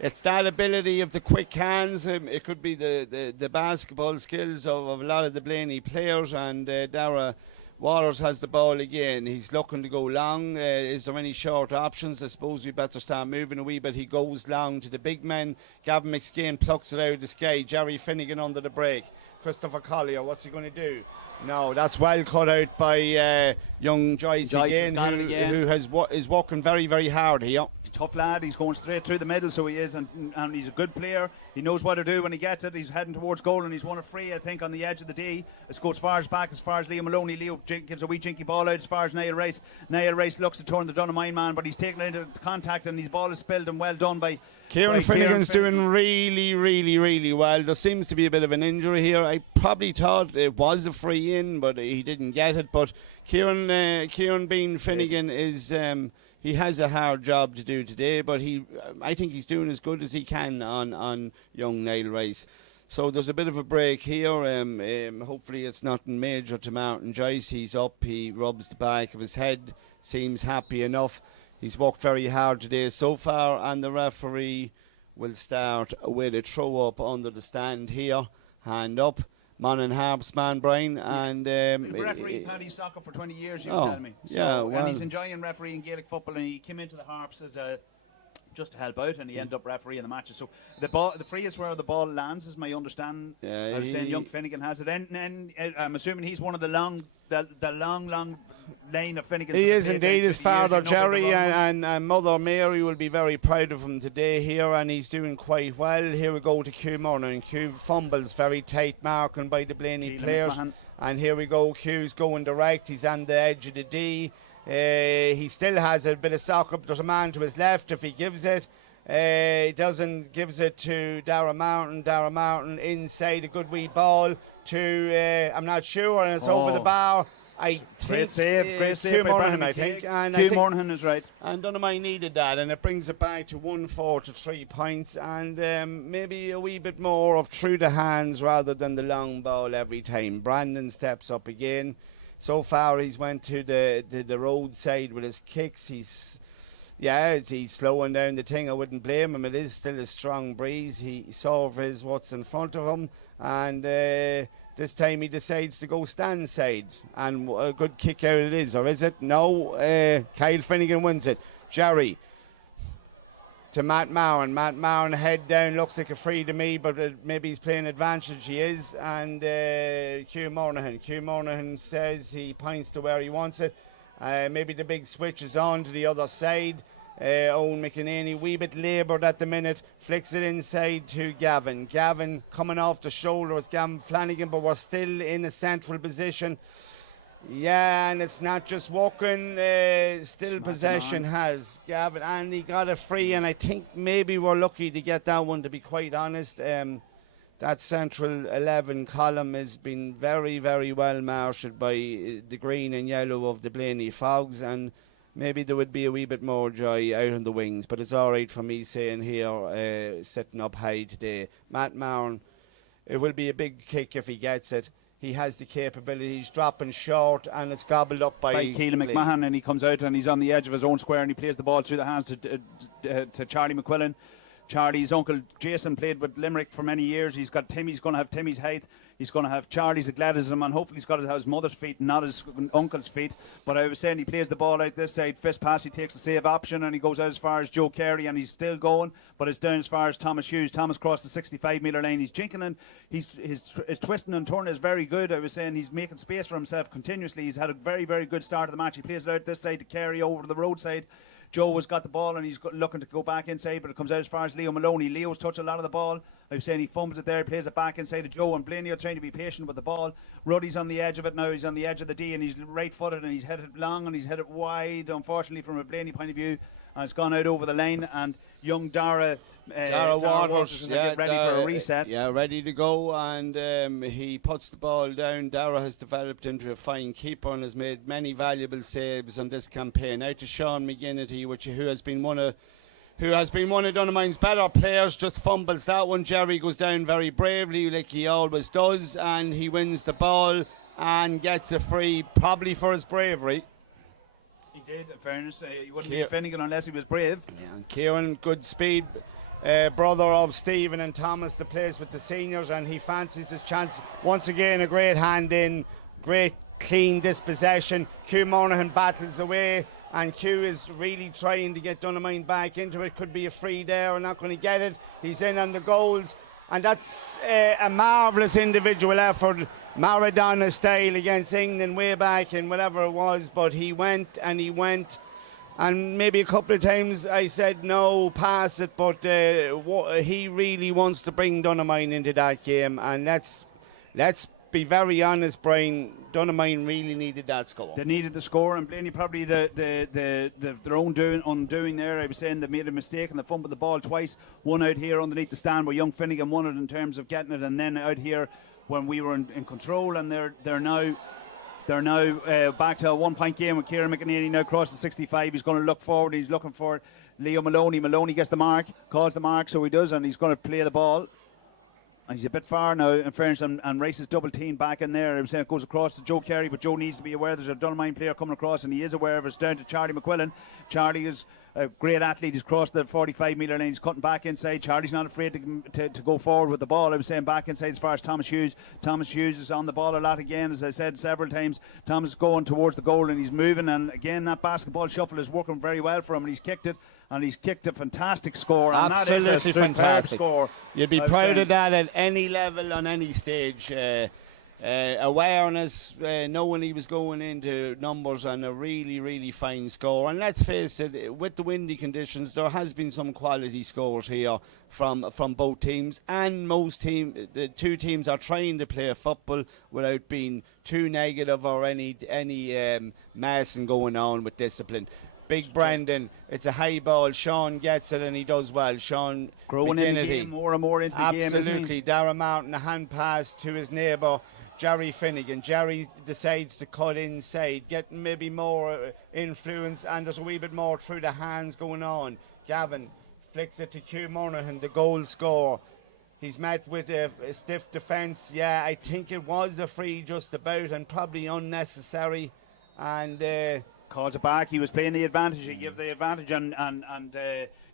it's that ability of the quick hands. It could be the basketball skills of a lot of the Blaney players, and Dara Waters has the ball again. He's looking to go long. Is there any short options? I suppose we better start moving a wee bit. He goes long to the big men. Gavin McSkane plucks it out of the sky. Jerry Finnegan under the break. Christopher Collier, what's he going to do? No, that's well cut out by young Joyce again, who is working very, very hard here. He's a tough lad. He's going straight through the middle, so he is, and he's a good player. He knows what to do when he gets it. He's heading towards goal, and he's won a free, I think, on the edge of the D. It goes as far as Liam Maloney. Leo gives a wee jinky ball out as far as Niall Rice. Niall Rice looks to turn the Donaghmoyne man, but he's taken it into contact, and his ball is spilled, and well done by Kieran Finnegan's doing really, really, really well. There seems to be a bit of an injury here. I probably thought it was a free in, but he didn't get it. But Kieran Bean Finnegan is he has a hard job to do today, but I think he's doing as good as he can on young Niall Rice. So there's a bit of a break here. Hopefully it's nothing major to Martin Joyce. He's up, he rubs the back of his head, seems happy enough. He's worked very hard today so far, and the referee will start with a throw up under the stand here. Hand up. Monaghan Harps man, Brian, and referee Paddy soccer for 20 years, you were telling me. So, and he's enjoying refereeing Gaelic football, and he came into the Harps as just to help out, and he ended up refereeing the matches. So the free is where the ball lands, is my understanding. I was saying young Finnegan has it, and I'm assuming he's one of the long lane of Finnegan. He is indeed. His father Jerry and mother Mary will be very proud of him today here, and he's doing quite well. Here we go to Q Murner, and Q fumbles, very tight marking by the Blaney players. And here we go, Q's going direct. He's on the edge of the D. He still has a bit of sock up. There's a man to his left if he gives it. He doesn't, gives it to Dara Mountain. Dara Mountain inside, a good wee ball to, I'm not sure, and it's over the bar. I think great save by Monaghan, Brian I think. And Hugh Monaghan is right. And Donaghmoyne needed that, and it brings it back to 1-4 to 3 points, and maybe a wee bit more of through the hands rather than the long ball every time. Brandon steps up again. So far, he's went to the roadside with his kicks. He's slowing down the thing. I wouldn't blame him. It is still a strong breeze. He saw what's in front of him, and this time he decides to go stand side, and a good kick out it is, or is it? No, Kyle Finnegan wins it. Jerry to Matt Mowan. Matt Mowan head down, looks like a free to me, but maybe he's playing advantage. He is, and Hugh Monaghan. Hugh Monaghan says he points to where he wants it. Maybe the big switch is on to the other side. Owen McEnany, wee bit laboured at the minute, flicks it inside to Gavin. Gavin coming off the shoulder was Gavin Flanagan, but we're still in a central position. Yeah, and it's not just walking, still possession has Gavin, and he got a free, and I think maybe we're lucky to get that one, to be quite honest. That central 11 column has been very, very well marshalled by the green and yellow of the Blayney Faughs, and maybe there would be a wee bit more joy out on the wings, but it's all right for me saying here, sitting up high today. Matt Mowan, it will be a big kick if he gets it. He has the capability. He's dropping short, and it's gobbled up by Keelan McMahon, and he comes out and he's on the edge of his own square, and he plays the ball through the hands to Charlie McQuillan. Charlie's uncle Jason played with Limerick for many years. He's got Timmy's going to have Timmy's height. He's going to have Charlie's athleticism, and hopefully he's got to have his mother's feet, not his uncle's feet. But I was saying he plays the ball out this side, fist pass, he takes the save option, and he goes out as far as Joe Carey, and he's still going, but it's down as far as Thomas Hughes. Thomas crossed the 65-metre line. He's jinking, and his twisting and turning is very good. I was saying he's making space for himself continuously. He's had a very, very good start of the match. He plays it out this side to Carey over to the roadside. Joe has got the ball, and he's looking to go back inside, but it comes out as far as Leo Maloney. Leo's touched a lot of the ball. I was saying he fumbles it there, he plays it back inside to Joe, and Blaney are trying to be patient with the ball. Ruddy's on the edge of it now. He's on the edge of the D, and he's right-footed, and he's headed long, and he's headed wide, unfortunately, from a Blaney point of view. And it's gone out over the line, and young Dara Waters is get ready for a reset. Yeah, ready to go, and he puts the ball down. Dara has developed into a fine keeper and has made many valuable saves on this campaign. Out to Sean McGinnity, who has been one of Donaghmoyne's better players, just fumbles that one. Jerry goes down very bravely, like he always does, and he wins the ball and gets a free, probably for his bravery. He did, in fairness. He wouldn't be Finnegan unless he was brave. Yeah, and Kieran, good speed, brother of Stephen and Thomas, that plays with the seniors, and he fancies his chance. Once again, a great hand in, great clean dispossession. Hugh Monaghan battles away, and Hugh is really trying to get Donaghmoyne back into it. Could be a free there, and not going to get it. He's in on the goals, and that's a marvellous individual effort, Maradona style, against England way back in whatever it was, but he went, and maybe a couple of times I said no, pass it, but he really wants to bring Donaghmoyne into that game, and let's be very honest, Brian, Donaghmoyne really needed that score. They needed the score, and Blaney probably their own undoing there. I was saying they made a mistake and they fumbled the ball twice. One out here underneath the stand where young Finnegan won it in terms of getting it, and then out here when we were in control, and they're now back to a 1-point game with Kieran McEnany now across the 65. He's going to look forward. He's looking for Leo Maloney. Maloney gets the mark, calls the mark, so he does, and he's going to play the ball. And he's a bit far now, in fairness, and races double team back in there. I was saying it goes across to Joe Carey, but Joe needs to be aware there's a Donaghmoyne player coming across, and he is aware of it. It's down to Charlie McQuillan. Charlie is a great athlete. He's crossed the 45-metre line. He's cutting back inside. Charlie's not afraid to go forward with the ball. I was saying back inside as far as Thomas Hughes. Thomas Hughes is on the ball a lot again, as I said several times. Thomas is going towards the goal, and he's moving, and again that basketball shuffle is working very well for him, and he's kicked it, and he's kicked a fantastic score. Absolutely, and that is a fantastic score. You'd be proud of that at any level, on any stage. awareness, knowing he was going into numbers and a really, really fine score. And let's face it, with the windy conditions, there has been some quality scores here from both teams. And the two teams are trying to play football without being too negative or any messing going on with discipline. Big Brandon, it's a high ball. Sean gets it and he does well. Sean growing in the game, more and more into the game. Absolutely. Darragh Martin, a hand pass to his neighbour, Jerry Finnegan. Jerry decides to cut inside, getting maybe more influence, and there's a wee bit more through the hands going on. Gavin flicks it to Hugh Monaghan, the goal scorer. He's met with a stiff defence. Yeah, I think it was a free just about and probably unnecessary. And calls it back. He was playing the advantage. He gave the advantage, and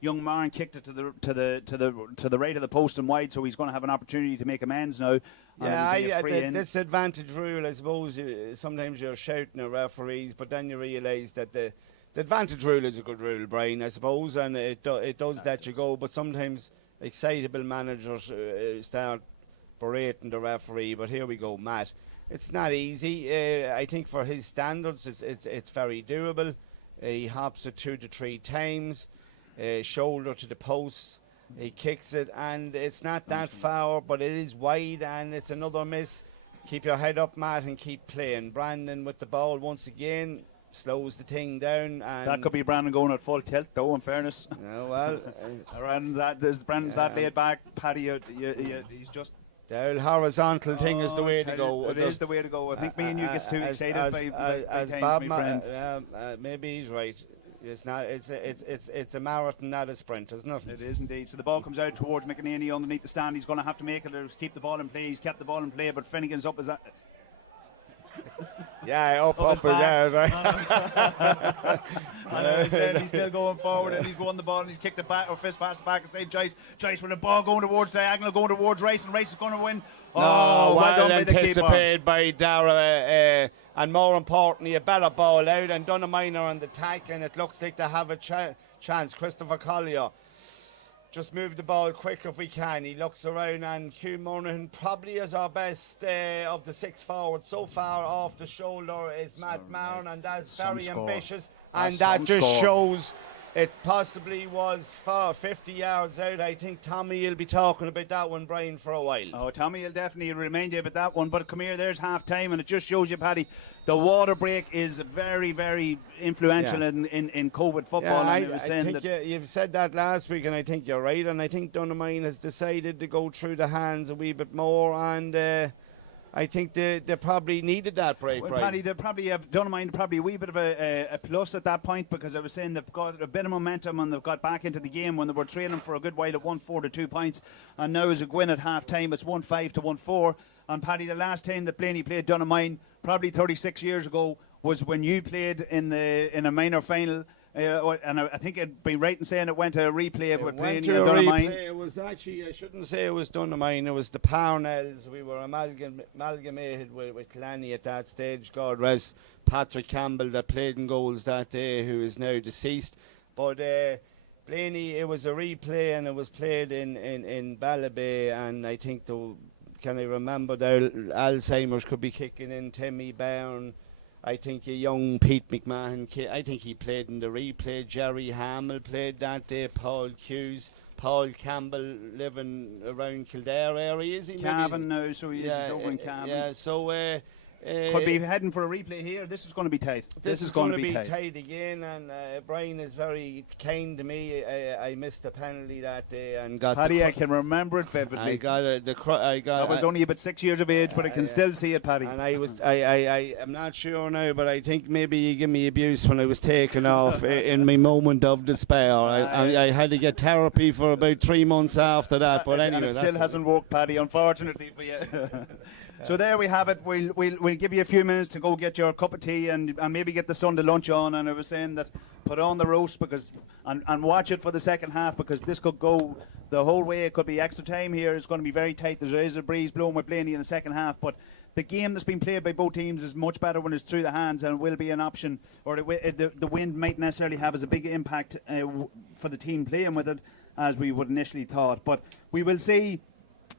young Marn kicked it to the right of the post and wide. So he's going to have an opportunity to make amends now. Yeah, the disadvantage rule. I suppose sometimes you're shouting at referees, but then you realise that the advantage rule is a good rule, Brian. I suppose, and it does let you go. But sometimes excitable managers start berating the referee. But here we go, Matt. It's not easy. I think for his standards, it's very doable. He hops it 2 to 3 times, shoulder to the post. He kicks it, and it's not that far, but it is wide, and it's another miss. Keep your head up, Matt, and keep playing. Brandon with the ball once again slows the thing down. And that could be Brandon going at full tilt, though, in fairness. Oh, well. Around that, Brandon's that laid back. Paddy, he's just... The old horizontal thing is the way to go. It is the way to go. I think me and you get too excited by Bob, my friend. Maybe he's right. It's not. It's a marathon, not a sprint, isn't it? It is indeed. So the ball comes out towards McEnany underneath the stand. He's going to have to make it or keep the ball in play. He's kept the ball in play, but Finnegan's up as that. Yeah, up and down, right? I know, he said he's still going forward and he's won the ball and he's kicked it back or fist pass it back and said Joyce with the ball going towards diagonal, going towards Rice, and Rice is going to win. Oh, well done anticipated by Darragh, and more importantly, a better ball out, and Donaghmoyne on the tack, and it looks like they have a chance. Christopher Collier. Just move the ball quick if we can. He looks around, and Hugh Monaghan probably is our best of the 6 forwards so far. Off the shoulder is Matt Marn, and that's very ambitious. And that just shows it possibly was 50 yards out. I think Tommy will be talking about that one, Brian, for a while. Oh, Tommy will definitely remind you about that one. But come here, there's half time, and it just shows you, Paddy, the water break is very, very influential in COVID football. Yeah, I think you've said that last week, and I think you're right. And I think Donaghmoyne has decided to go through the hands a wee bit more, and I think they probably needed that break. Well, Paddy, they probably have Donaghmoyne probably a wee bit of a plus at that point, because I was saying they've got a bit of momentum and they've got back into the game when they were trailing for a good while at 1-4 to 2 points, and now as a win at half time it's 1-5 to 1-4. And Paddy, the last time that Blayney played Donaghmoyne, probably 36 years ago, was when you played in a minor final. And I think it'd be right in saying it went to a replay with Blayney and Donaghmoyne. It was actually, I shouldn't say it was Donaghmoyne, it was the Parnells. We were amalgamated with Clanny at that stage. God rest Patrick Campbell that played in goals that day, who is now deceased. But Blayney, it was a replay, and it was played in Ballabay, and I think can I remember the Alzheimer's could be kicking in. Timmy Byrne, I think a young Pete McMahon, I think he played in the replay. Jerry Hamill played that day. Paul Hughes, Paul Campbell, living around Kildare area, is he? Cavan now, so he is over in Cavan. Yeah, so could be heading for a replay here. This is going to be tight. This is going to be tight again, and Brian is very kind to me. I missed the penalty that day and got. Paddy, I can remember it vividly. I was only about 6 years of age, but I can still see it, Paddy. And I'm not sure now, but I think maybe you give me abuse when I was taken off in my moment of despair. I had to get therapy for about 3 months after that. But anyway, and it still hasn't worked, Paddy, unfortunately for you. So there we have it. We'll give you a few minutes to go get your cup of tea and maybe get the Sunday lunch on. And I was saying that put on the roast and watch it for the second half, because this could go the whole way. It could be extra time here. It's going to be very tight. There is a breeze blowing with Blayney in the second half, but the game that's been played by both teams is much better when it's through the hands, and it will be an option, or the wind might necessarily have as a big impact for the team playing with it as we would initially thought. But we will see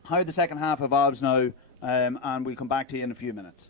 how the second half evolves now. and we'll come back to you in a few minutes.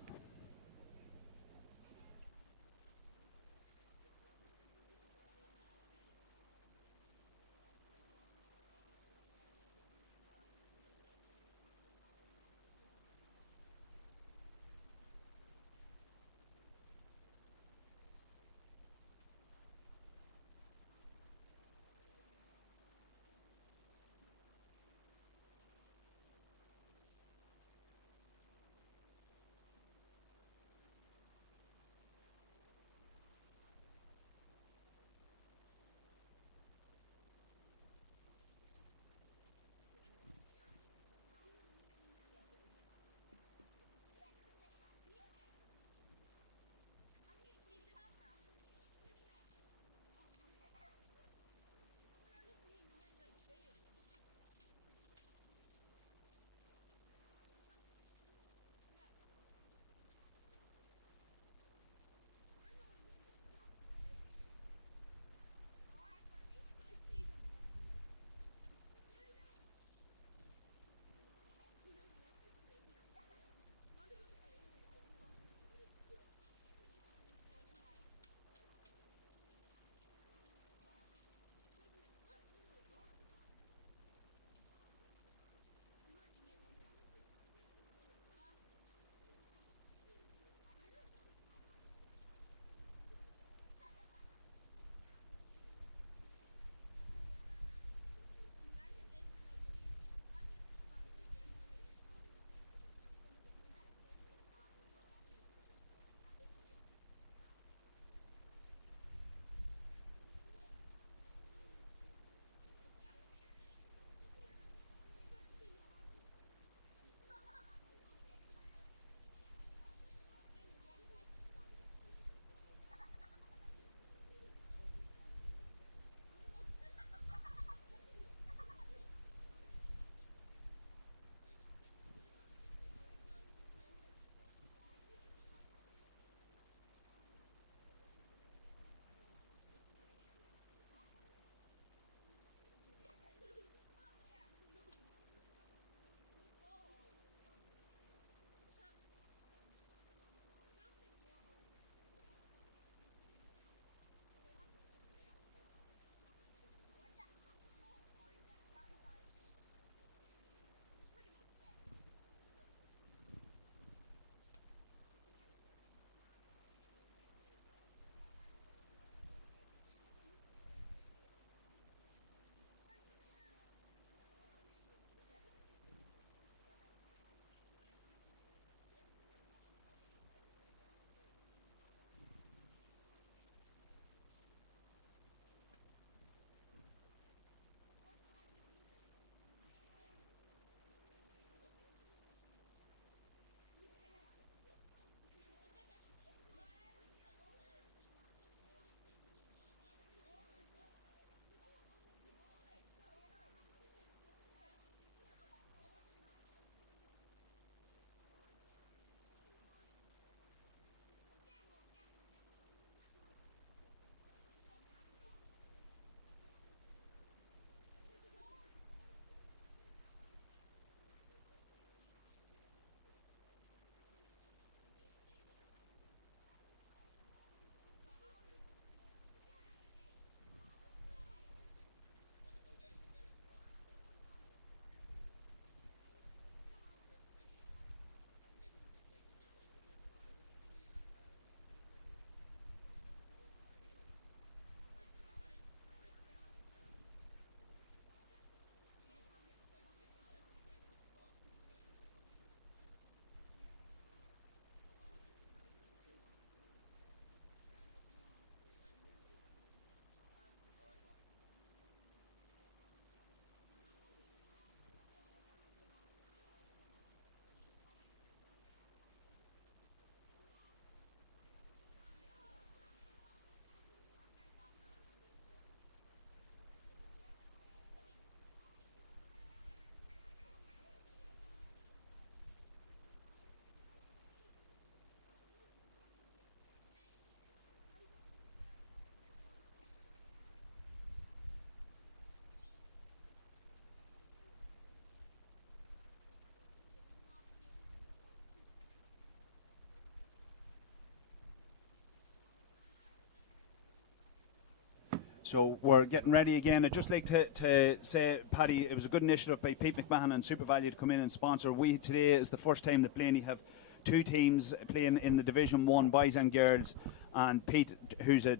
So we're getting ready again. I'd just like to say, Paddy, it was a good initiative by Pete McMahon and SuperValue to come in and sponsor. Today is the first time that Blaney have two teams playing in the Division 1, boys and girls, and Pete, who's a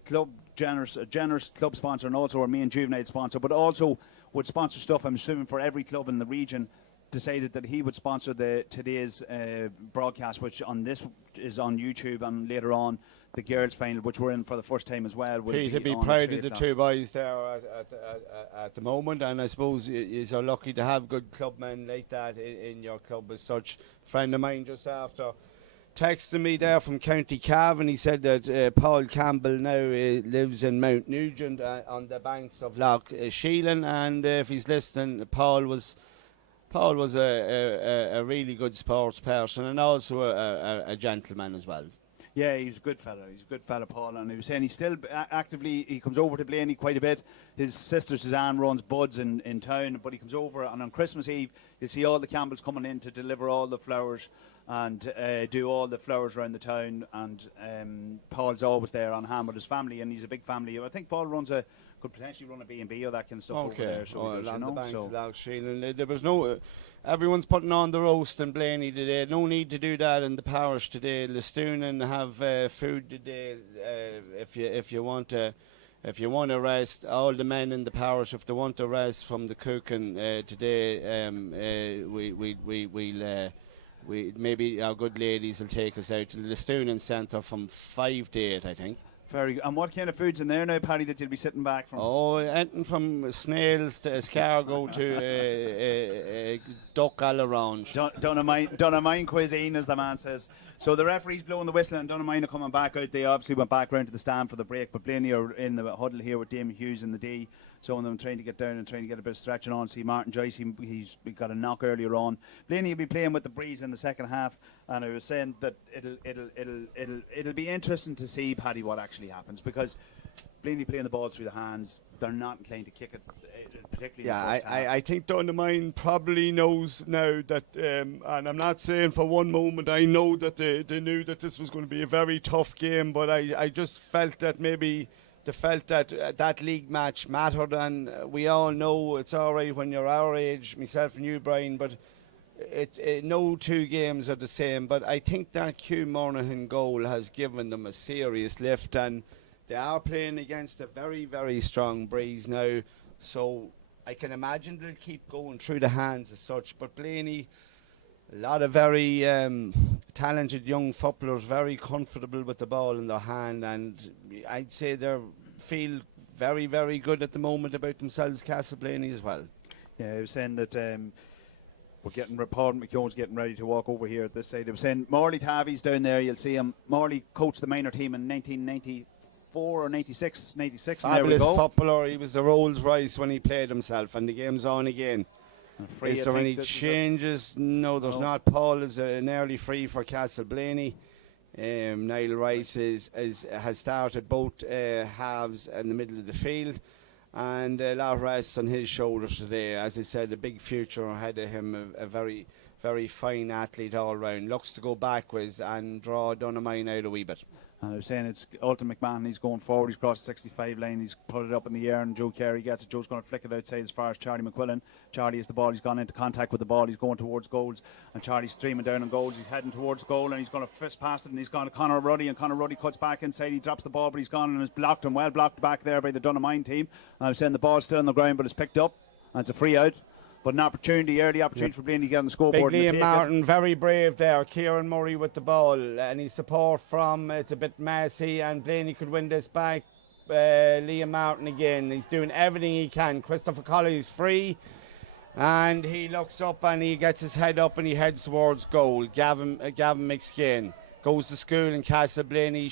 generous club sponsor and also our main juvenile sponsor, but also would sponsor stuff, I'm assuming, for every club in the region, decided that he would sponsor today's broadcast, which on this is on YouTube, and later on the girls' final, which we're in for the first time as well. Pete would be proud of the two boys there at the moment, and I suppose you're lucky to have good clubmen like that in your club as such. A friend of mine just after texted me there from County Cavan. He said that Paul Campbell now lives in Mount Nugent on the banks of Lough Sheelan, and if he's listening, Paul was a really good sports person and also a gentleman as well. Yeah, he's a good fella. He's a good fella, Paul. And he was saying he's still actively, he comes over to Blaney quite a bit. His sister Suzanne runs Buds in town, but he comes over, and on Christmas Eve, you see all the Campbells coming in to deliver all the flowers and do all the flowers around the town. And Paul's always there on hand with his family, and he's a big family. I think Paul could potentially run a B&B or that kind of stuff over there. So on the banks of Lough Sheelan. There was no... everyone's putting on the roast in Blaney today. No need to do that in the parish today. Listoonan have food today. If you want to rest, all the men in the parish, if they want to rest from the cooking today, we maybe our good ladies will take us out to the Listoonan Centre from 5 to 8, I think. Very good. And what kind of food's in there now, Paddy, that you'll be sitting back from? Oh, anything from snails to escargot to duck all around. Donaghmoyne cuisine, as the man says. So the referee's blowing the whistle and Donaghmoyne are coming back out. They obviously went back round to the stand for the break, but Blaney are in the huddle here with Damon Hughes in the D. Some of them trying to get down and trying to get a bit of stretching on. See Martin Joyce, he's got a knock earlier on. Blaney will be playing with the breeze in the second half, and I was saying that it'll be interesting to see, Paddy, what actually happens, because Blaney playing the ball through the hands, they're not inclined to kick it, particularly in the first half. I think Donaghmoyne probably knows now that, and I'm not saying for one moment I know that they knew that this was going to be a very tough game, but I just felt that maybe they felt that that league match mattered, and we all know it's all right when you're our age, myself and you, Brian, but no two games are the same. But I think that Hugh Monaghan goal has given them a serious lift, and they are playing against a very, very strong breeze now, so I can imagine they'll keep going through the hands as such. But Blaney, a lot of very talented young footballers, very comfortable with the ball in their hand, and I'd say they feel very, very good at the moment about themselves, Castleblayney as well. Yeah, I was saying that Paul McKeown's getting ready to walk over here at this side. I was saying Morley Tavi's down there, you'll see him. Morley coached the minor team in 1994 or 96. Fabulous there we go. footballer. He was the Rolls Royce when he played himself, and the game's on again. Is there any changes? No, there's not. Paul is an early free for Castleblayney. Niall Rice has started both halves in the middle of the field, and a lot rests on his shoulders today. As I said, a big future ahead of him, a very, very fine athlete all round. Looks to go backwards and draw Donaghmoyne out a wee bit. And I was saying it's Ultimate McMahon, he's going forward, he's crossed the 65 line, he's put it up in the air, and Joe Carey gets it. Joe's going to flick it outside as far as Charlie McQuillan. Charlie has the ball, he's gone into contact with the ball, he's going towards goals, and Charlie's streaming down on goals, he's heading towards goal, and he's going to fist past it, and he's gone to Conor Ruddy, and Conor Ruddy cuts back inside, he drops the ball, but he's gone and is blocked, and well blocked back there by the Donaghmoyne team. And I was saying the ball's still on the ground, but it's picked up, and it's a free out. But an opportunity, early opportunity for Blaney to get on the scoreboard. Big Liam Martin, very brave there. Kieran Murray with the ball. Any support from, it's a bit messy, and Blaney could win this back. Liam Martin again. He's doing everything he can. Christopher Colley is free, and he looks up and he gets his head up and he heads towards goal. Gavin McSkane goes to school in Castleblayney.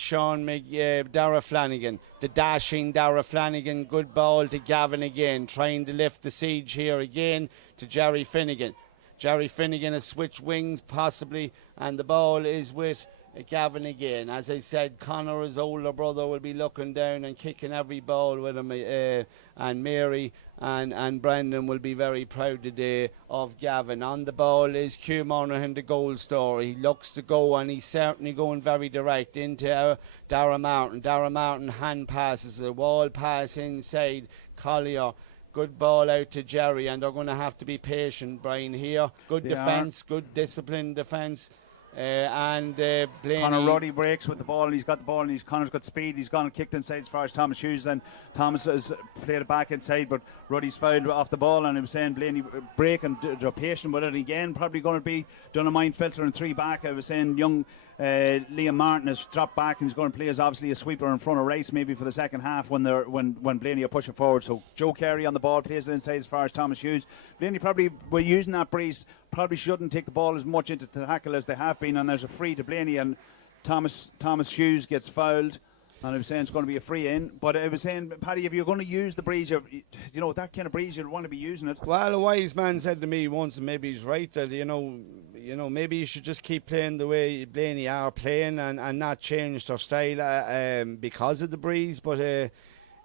Dara Flanagan, the dashing Dara Flanagan, good ball to Gavin again, trying to lift the siege here again to Jerry Finnegan. Jerry Finnegan has switched wings possibly, and the ball is with Gavin again. As I said, Connor, his older brother, will be looking down and kicking every ball with him, and Mary and Brendan will be very proud today of Gavin. On the ball is Hugh Monaghan, the goal scorer. He looks to go, and he's certainly going very direct into Dara Martin. Dara Martin hand passes a wall pass inside Collier. Good ball out to Jerry, and they're going to have to be patient, Brian, here. Good defence, good disciplined defence. And Blaney. Conor Ruddy breaks with the ball, and he's got the ball, and Conor's got speed. He's gone and kicked inside as far as Thomas Hughes, and Thomas has played it back inside, but Ruddy's fouled off the ball, and he was saying Blaney break and they're patient with it again. Probably going to be Donaghmoyne filtering 3 back. I was saying young Liam Martin has dropped back, and he's going to play as obviously a sweeper in front of race maybe for the second half when Blaney are pushing forward. So Joe Carey on the ball, plays it inside as far as Thomas Hughes. Blaney probably were using that breeze, probably shouldn't take the ball as much into the tackle as they have been, and there's a free to Blaney, and Thomas Hughes gets fouled, and I was saying it's going to be a free in. But I was saying, Paddy, if you're going to use the breeze, you know, that kind of breeze, you'd want to be using it. Well, a wise man said to me once, and maybe he's right, that you know, maybe you should just keep playing the way Blaney are playing and not change their style because of the breeze. But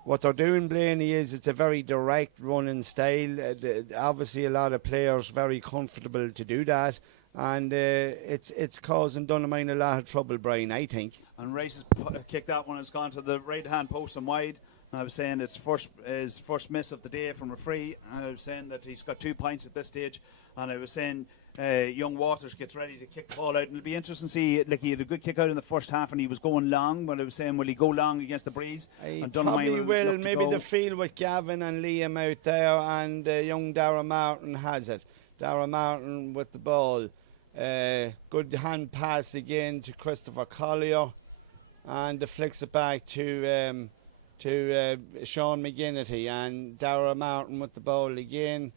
what they're doing, Blaney, is it's a very direct running style. Obviously, a lot of players very comfortable to do that, and it's causing Donaghmoyne a lot of trouble, Brian, I think. And Rice has kicked that one. It's gone to the right hand post and wide. And I was saying it's his first miss of the day from a free. And I was saying that he's got 2 points at this stage. And I was saying young Waters gets ready to kick the ball out. And it'll be interesting to see, like, he had a good kick out in the first half and he was going long. But I was saying, will he go long against the breeze? He probably will. Maybe the field with Gavin and Liam out there, and young Dara Martin has it. Dara Martin with the ball. Good hand pass again to Christopher Collier, and flicks it back to Sean McGinnity, and Dara Martin with the ball again,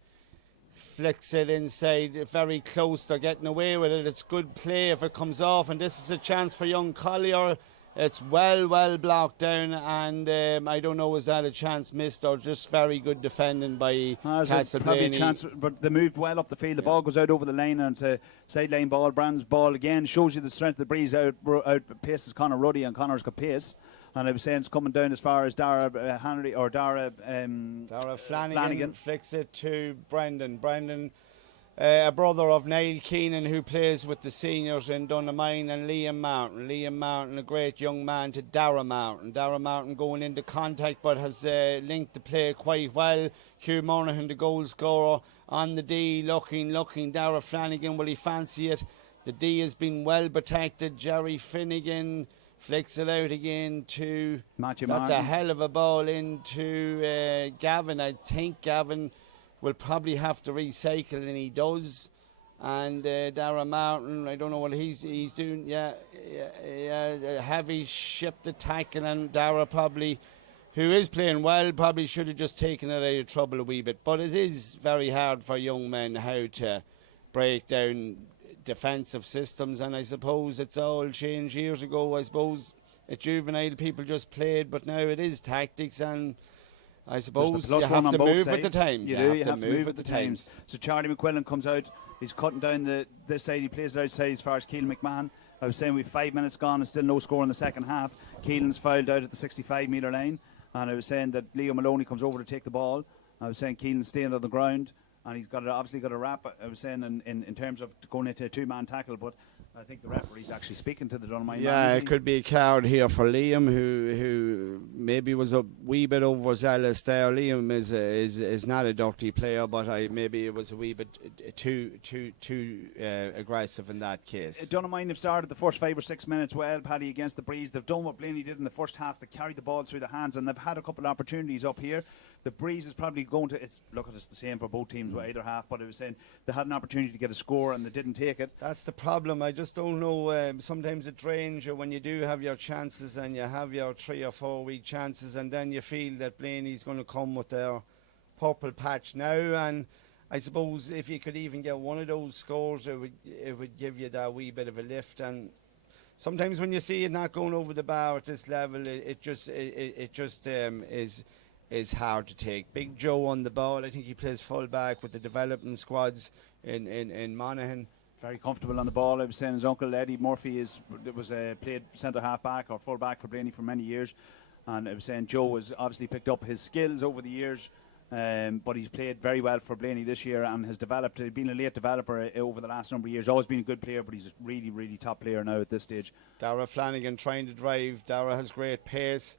flicks it inside, very close. They're getting away with it. It's good play if it comes off, and this is a chance for young Collier. It's well blocked down, and I don't know, was that a chance missed or just very good defending by Castleblayney? Probably a chance, but they moved well up the field. The ball goes out over the line, and it's a sideline ball. Brandon's ball again shows you the strength of the breeze. Out paces Conor Ruddy, and Conor's got pace. And I was saying it's coming down as far as Dara Henry or Dara Flanagan flicks it to Brendan. Brendan, a brother of Niall Keenan, who plays with the seniors in Donaghmoyne, and Liam Martin. Liam Martin, a great young man, to Dara Martin. Dara Martin going into contact, but has linked the play quite well. Hugh Monaghan, the goal scorer, on the D, looking. Dara Flanagan, will he fancy it? The D has been well protected. Jerry Finnegan flicks it out again to Matthew That's Martin. a hell of a ball into Gavin. I think Gavin will probably have to recycle, and he does. And Dara Martin, I don't know what he's doing. Yeah, a heavy ship to tackle, and Dara probably, who is playing well, probably should have just taken it out of trouble a wee bit. But it is very hard for young men how to break down defensive systems, and I suppose it's all changed years ago. I suppose at juvenile people just played, but now it is tactics, and I suppose you have to move with the times. You have to move with the times. So Charlie McQuillan comes out. He's cutting down this side. He plays it outside as far as Keelan McMahon. I was saying we've 5 minutes gone and still no score in the second half. Keelan's fouled out at the 65-metre line, and I was saying that Leo Maloney comes over to take the ball. I was saying Keelan's staying on the ground, and he's obviously got a wrap. I was saying in terms of going into a 2-man tackle, but I think the referee's actually speaking to the Donaghmoyne. Yeah, it could be a card here for Liam, who maybe was a wee bit overzealous there. Liam is not a dirty player, but maybe it was a wee bit too aggressive in that case. Donaghmoyne have started the first 5 or 6 minutes well, Paddy, against the breeze. They've done what Blaney did in the first half. They carried the ball through the hands, and they've had a couple of opportunities up here. The breeze is probably going to. It's the same for both teams with either half. But I was saying they had an opportunity to get a score and they didn't take it. That's the problem. I just don't know. Sometimes it drains you when you do have your chances and you have your 3 or 4 week chances, and then you feel that Blaney's going to come with their purple patch now. And I suppose if you could even get one of those scores, it would give you that wee bit of a lift. And sometimes when you see it not going over the bar at this level, it just is hard to take. Big Joe on the ball. I think he plays full back with the development squads in Monaghan. Very comfortable on the ball. I was saying his uncle Eddie Murphy played centre half back or full back for Blayney for many years, and I was saying Joe has obviously picked up his skills over the years, but he's played very well for Blayney this year and has developed. Been a late developer over the last number of years. Always been a good player, but he's a really, really top player now at this stage. Dara Flanagan trying to drive. Dara has great pace.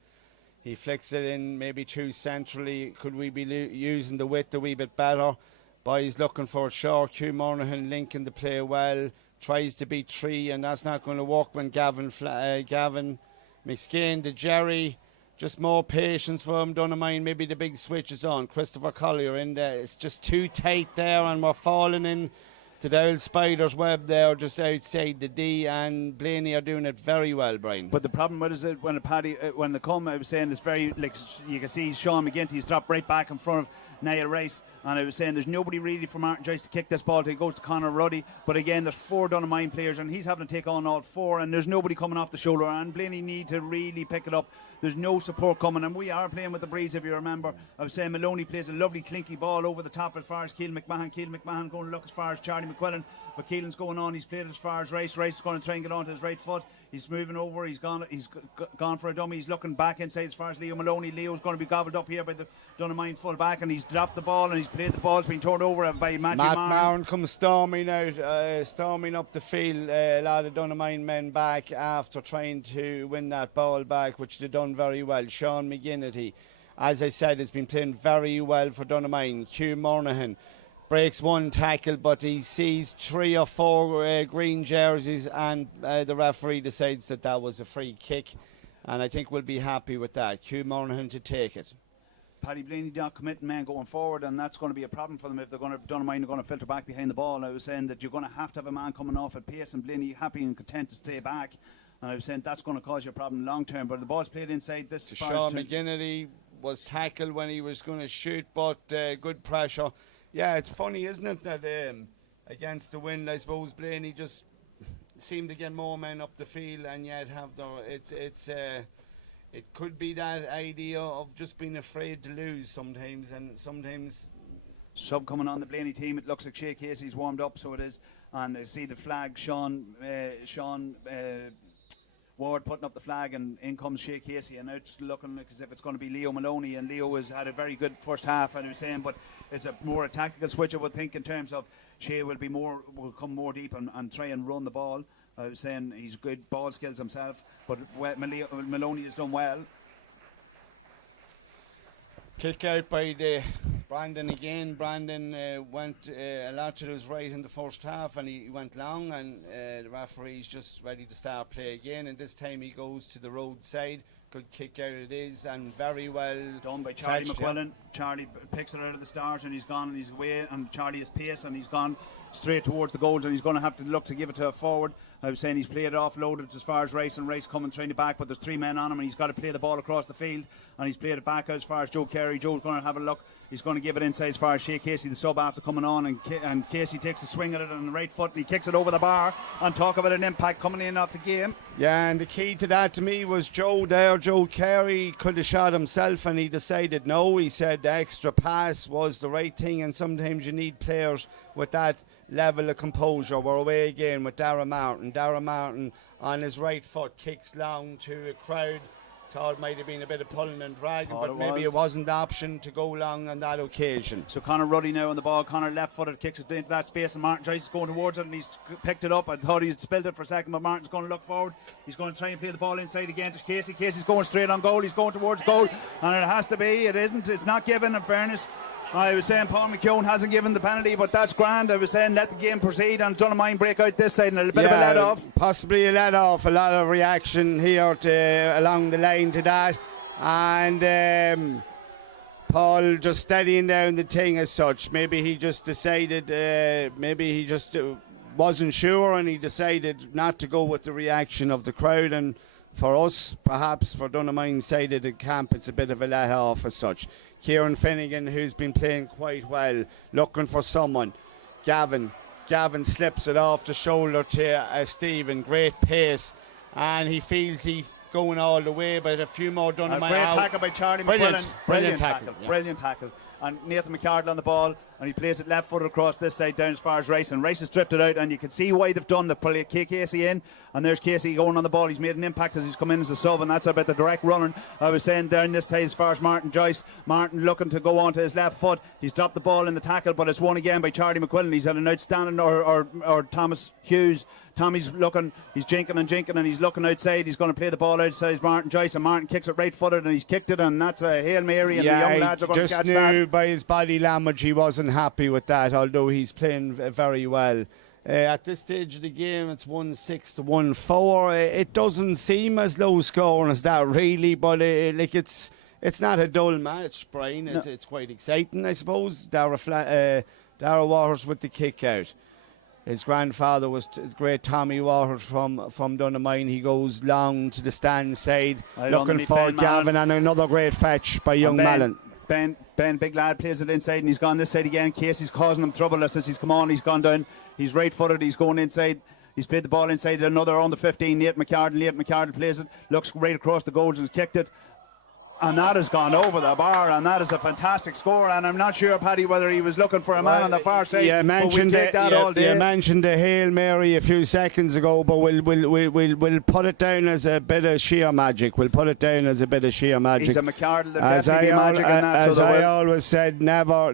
He flicks it in maybe too centrally. Could we be using the width a wee bit better? Boys looking for it short. Hugh Monaghan linking the play well. Tries to beat three, and that's not going to work when Gavin McSkane to Jerry. Just more patience for him. Donaghmoyne, maybe the big switch is on. Christopher Collier in there. It's just too tight there, and we're falling in to the old spider's web there just outside the D, and Blayney are doing it very well, Brian. But the problem with it is that when they come, I was saying it's very, like you can see Sean McGinty's dropped right back in front of Niall Rice, and I was saying there's nobody really for Martin Joyce to kick this ball till it goes to Conor Ruddy, but again there's 4 Donaghmoyne players and he's having to take on all 4, and there's nobody coming off the shoulder, and Blayney need to really pick it up. There's no support coming, and we are playing with the breeze, if you remember. I was saying Maloney plays a lovely clinky ball over the top as far as Keelan McMahon. Keelan McMahon going to look as far as Charlie McQuillan, but Keelan's going on. He's played as far as Rice. Rice is going to try and get onto his right foot. He's moving over. He's gone for a dummy. He's looking back inside as far as Leo Maloney. Leo's going to be gobbled up here by the Donaghmoyne full back, and he's dropped the ball and he's played the ball. It's been turned over by Matt Martin comes storming out, storming up the field. A lot of Donaghmoyne men back after trying to win that ball back, which they've done very well. Sean McGinnity, as I said, has been playing very well for Donaghmoyne. Hugh Monaghan breaks one tackle, but he sees 3 or 4 green jerseys, and the referee decides that was a free kick, and I think we'll be happy with that. Hugh Monaghan to take it. Paddy Blayney not committing men going forward, and that's going to be a problem for them if Donaghmoyne are going to filter back behind the ball. I was saying that you're going to have a man coming off at pace, and Blayney happy and content to stay back, and I was saying that's going to cause you a problem long term. But the ball's played inside this. Sean McGinnity was tackled when he was going to shoot, but good pressure. Yeah, it's funny, isn't it, that against the wind, I suppose Blayney just seemed to get more men up the field, and yet have it could be that idea of just being afraid to lose sometimes, and sometimes. Sub coming on the Blayney team, it looks like Shea Casey's warmed up, so it is, and I see the flag, Sean Ward putting up the flag, and in comes Shea Casey, and now it's looking like as if it's going to be Leo Maloney, and Leo has had a very good first half, and I was saying, but it's more a tactical switch, I would think, in terms of Shea will come more deep and try and run the ball. I was saying he's good ball skills himself, but Maloney has done well. Kick out by Brandon again. Brandon went a lot to his right in the first half, and he went long, and the referee's just ready to start play again, and this time he goes to the road side. Good kick out it is, and very well done by Charlie McQuillan. Charlie picks it out of the stars, and he's gone, and he's away, and Charlie has pace, and he's gone straight towards the goals, and he's going to have to look to give it to a forward. I was saying he's played it offloaded as far as Rice, and Rice coming trying to back, but there's 3 men on him, and he's got to play the ball across the field, and he's played it back out as far as Joe Carey. Joe's going to have a look. He's going to give it inside as far as Shea Casey, the sub, after coming on, and Casey takes a swing at it on the right foot, and he kicks it over the bar. And talk about an impact coming in off the game. Yeah, and the key to that to me was Joe there. Joe Carey could have shot himself, and he decided no. He said the extra pass was the right thing, and sometimes you need players with that level of composure. We're away again with Dara Martin. Dara Martin on his right foot kicks long to a crowd. Thought it might have been a bit of pulling and dragging, but maybe it wasn't the option to go long on that occasion. So Conor Ruddy now on the ball. Conor left-footed kicks it into that space, and Martin Joyce is going towards it, and he's picked it up. I thought he had spilled it for a second, but Martin's going to look forward. He's going to try and play the ball inside again to Casey. Casey's going straight on goal. He's going towards goal, and it has to be. It isn't. It's not given, in fairness. I was saying Paul McKeown hasn't given the penalty, but that's grand. I was saying let the game proceed, and Donaghmoyne break out this side, and a little bit of a let off. Possibly a let off. A lot of reaction here along the line to that. And Paul just steadying down the thing as such. Maybe he just decided, maybe he just wasn't sure, and he decided not to go with the reaction of the crowd. And for us, perhaps for Donaghmoyne's side of the camp, it's a bit of a let off as such. Kieran Finnegan, who's been playing quite well, looking for someone. Gavin slips it off the shoulder to Stephen. Great pace, and he feels he going all the way, but a few more Donaghmoyne great tackle by Charlie McQuillan. Brilliant tackle. Yeah. Brilliant tackle. and Nathan McCardle on the ball, and he plays it left footed across this side down as far as Rice, and Rice has drifted out, and you can see why they've done the play Casey in, and there's Casey going on the ball. He's made an impact as he's come in as a sub, and that's about the direct running. I was saying down this side as far as Martin Joyce. Martin looking to go onto his left foot. He's dropped the ball in the tackle, but it's won again by Charlie McQuillan. He's had an outstanding, or Thomas Hughes. Tommy's looking, he's jinking, and he's looking outside. He's going to play the ball outside Martin Joyce, and Martin kicks it right footed, and he's kicked it, and that's a Hail Mary, and the young lads are going to catch that. Just knew by his body language he wasn't happy with that, although he's playing very well. At this stage of the game, it's 1-6 to 1-4. It doesn't seem as low scoring as that, really, but it's not a dull match, Brian. No. It's quite exciting, I suppose. Dara Waters with the kick out. His grandfather was great Tommy Waters from Donaghmoyne. He goes long to the stand side, looking for Gavin, and another great fetch by young Mallon. Ben, big lad, plays it inside, and he's gone this side again. Casey's causing him trouble since he's come on. He's gone down. He's right-footed. He's going inside. He's played the ball inside. Another on the 15. Nate McCardle plays it. Looks right across the goals and has kicked it. And that has gone over the bar, and that is a fantastic score. And I'm not sure, Paddy, whether he was looking for a man on the far side. You mentioned all day. You mentioned the Hail Mary a few seconds ago, but we'll put it down as a bit of sheer magic. We'll put it down as a bit of sheer magic. He's a McCardle, definitely magic in that. As I always said, never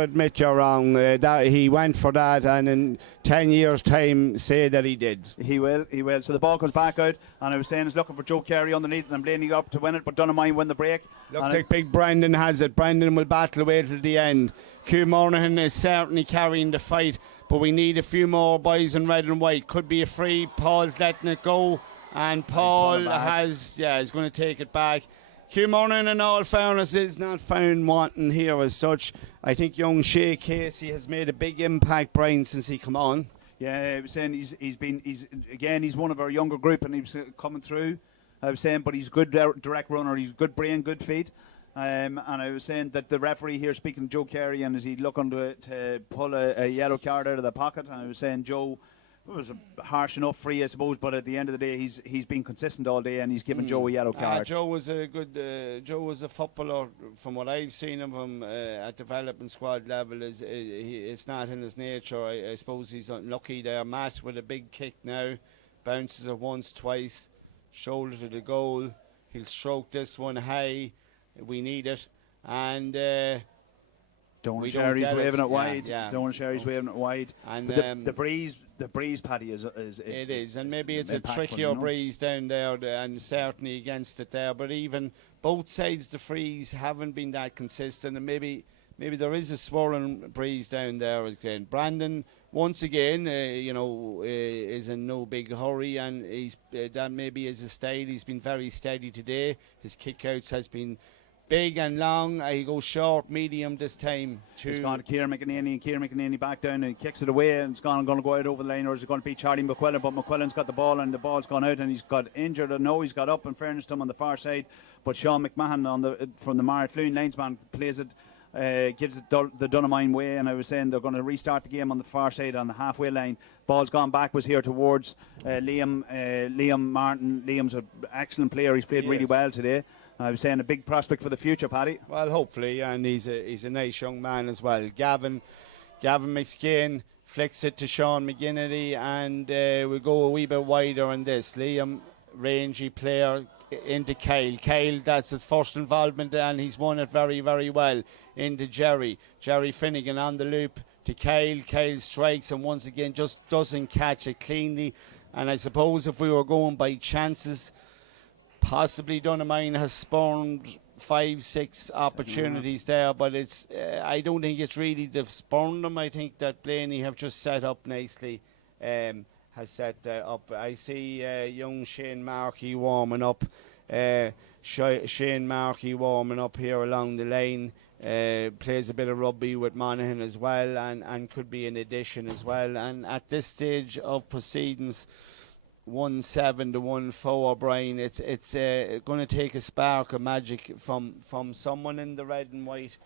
admit you're wrong. That he went for that, and in 10 years' time, say that he did. He will. So the ball comes back out, and I was saying he's looking for Joe Carey underneath, and I'm blaming up to win it, but Donaghmoyne win the break. Looks like big Brendan has it. Brendan will battle away till the end. Hugh Monaghan is certainly carrying the fight, but we need a few more boys in red and white. Could be a free. Paul's letting it go, and Paul he's going to take it back. Hugh Monaghan, in all fairness, is not found wanting here as such. I think young Shea Casey has made a big impact, Brian, since he come on. Yeah, I was saying he's one of our younger group, and he's coming through. I was saying, but he's a good direct runner. He's good brain, good feet. And I was saying that the referee here, speaking to Joe Carey, and is he looking to pull a yellow card out of the pocket? And I was saying Joe was a harsh enough free, I suppose, but at the end of the day, he's been consistent all day, and he's given Joe a yellow card. Joe was a good. Joe was a footballer. From what I've seen of him at development squad level, it's not in his nature. I suppose he's unlucky there. Matt with a big kick now, bounces it once, twice, shoulder to the goal. He'll stroke this one high. We need it, and Donald Sherry's waving it wide. Yeah. Donald Sherry's waving it wide. And the breeze, Paddy, is it is, and maybe it's a trickier breeze down there, and certainly against it there. But even both sides, the frees haven't been that consistent, and maybe there is a swirling breeze down there again. Brandon, once again, is in no big hurry, and he's that maybe is a style. He's been very steady today. His kickouts has been big and long. He goes short, medium this time. It's gone to Kieran McEnany, and Kieran McEnany back down, and he kicks it away, and it's going to go out over the line, or is it going to be Charlie McQuillan? But McQuillan's got the ball, and the ball's gone out, and he's got injured. I know he's got up, in fairness to him, on the far side, but Sean McMahon from the Martloon linesman plays it. Gives it the Donaghmoyne way, and I was saying they're going to restart the game on the far side on the halfway line. Ball's gone back, was here towards Liam Martin. Liam's an excellent player. He's played really well today. I was saying a big prospect for the future, Paddy. Well, hopefully, and he's a nice young man as well. Gavin McSkane flicks it to Sean McGinnity, and we go a wee bit wider on this. Liam, rangy player, into Kyle. Kyle, that's his first involvement, and he's won it very, very well. Into Jerry Finnegan on the loop to Kyle. Kyle strikes, and once again just doesn't catch it cleanly. And I suppose if we were going by chances, possibly Donaghmoyne has spawned 5-6 opportunities there, but it's I don't think it's really they've spawned them. I think that Blaney have just set up nicely. Has set up. I see young Shane Markey warming up. Shane Markey warming up here along the line. Plays a bit of rugby with Monaghan as well, and could be an addition as well. And at this stage of proceedings, 1-7 to 1-4, Brian, it's going to take a spark of magic from someone in the red and white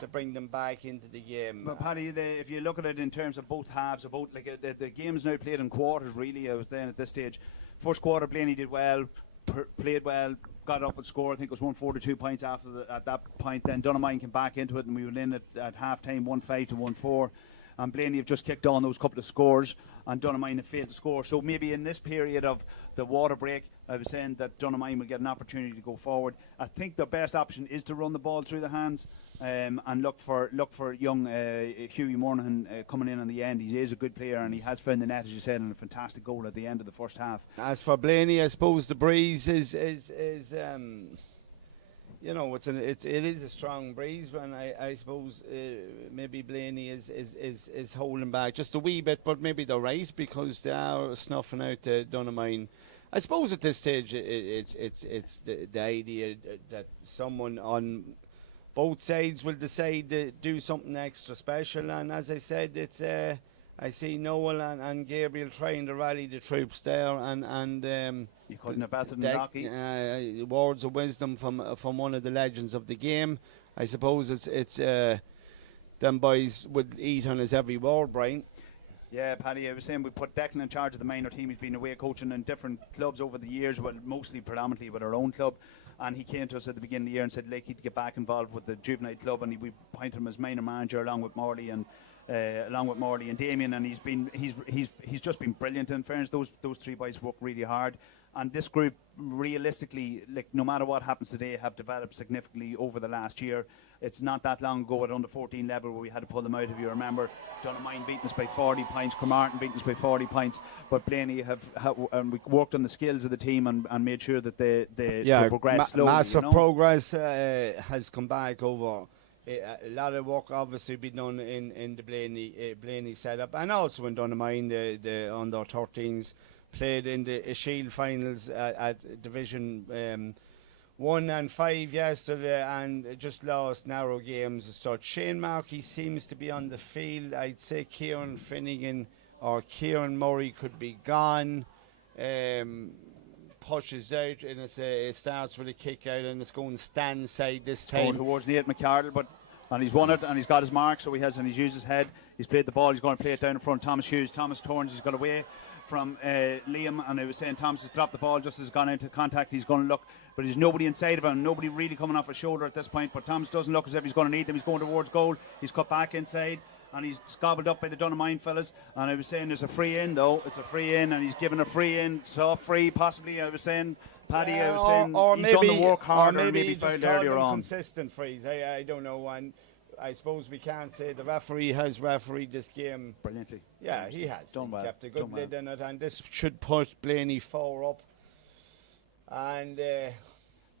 to bring them back into the game. But Paddy, if you look at it in terms of both halves, the game's now played in quarters, really. I was then at this stage. First quarter, Blaney did well, played well, got up and scored. I think it was 1-4 to 2 points at that point. Then Donaghmoyne came back into it, and we went in at half time 1-5 to 1-4. And Blayney have just kicked on those couple of scores, and Donaghmoyne have failed to score. So maybe in this period of the water break, I was saying that Donaghmoyne will get an opportunity to go forward. I think the best option is to run the ball through the hands and look for young Hughie Monaghan coming in the end. He is a good player, and he has found the net, as you said, and a fantastic goal at the end of the first half. As for Blayney, I suppose the breeze is you know, it is a strong breeze, and I suppose maybe Blayney is holding back just a wee bit, but maybe they're right, because they are snuffing out Donaghmoyne. I suppose at this stage it's the idea that someone on both sides will decide to do something extra special, and as I said, it's I see Noel and Gabriel trying to rally the troops there, and you couldn't have better than Rocky. Words of wisdom from one of the legends of the game. I suppose it's them boys would eat on his every word, Brian. Yeah, Paddy, I was saying we put Declan in charge of the minor team. He's been away coaching in different clubs over the years, but mostly predominantly with our own club. And he came to us at the beginning of the year and said like he'd get back involved with the juvenile club, and we appointed him as minor manager along with Morley and Damien, and he's just been brilliant. In fairness, those three boys work really hard, and this group realistically, like, no matter what happens today, have developed significantly over the last year. It's not that long ago at under 14 level where we had to pull them out. If you remember, Donaghmoyne beating us by 40 points, Cromartin beating us by 40 points, but Blayney have we worked on the skills of the team and made sure that they progress slowly. Massive progress has come back over. A lot of work obviously been done in the Blayney setup, and also in Donaghmoyne, the under 13s played in the Shield finals at Division 1 and 5 yesterday, and just lost narrow games as such. Shane Markey seems to be on the field. I'd say Kieran Finnegan or Kieran Murray could be gone. Pushes out, and it starts with a kick out, and it's going stand side this time. Going towards Nate McCardle, and he's won it, and he's got his mark, so and he's used his head. He's played the ball, he's going to play it down in front of Thomas Hughes. Thomas Torrance, he's got away from Liam, and I was saying Thomas has dropped the ball just as he's gone into contact. He's going to look, but there's nobody inside of him, nobody really coming off his shoulder at this point, but Thomas doesn't look as if he's going to need them. He's going towards goal, he's cut back inside, and he's gobbled up by the Donaghmoyne fellas. And I was saying there's a free in, though. It's a free in, and he's given a free in, soft free possibly. I was saying, Paddy, I was saying or he's maybe, done the work harder, or maybe fouled earlier on. Consistent frees. I don't know. And I suppose we can't say the referee has refereed this game brilliantly. Yeah, he has. Done well. Kept a good lid in it, and this should put Blayney 4 up. And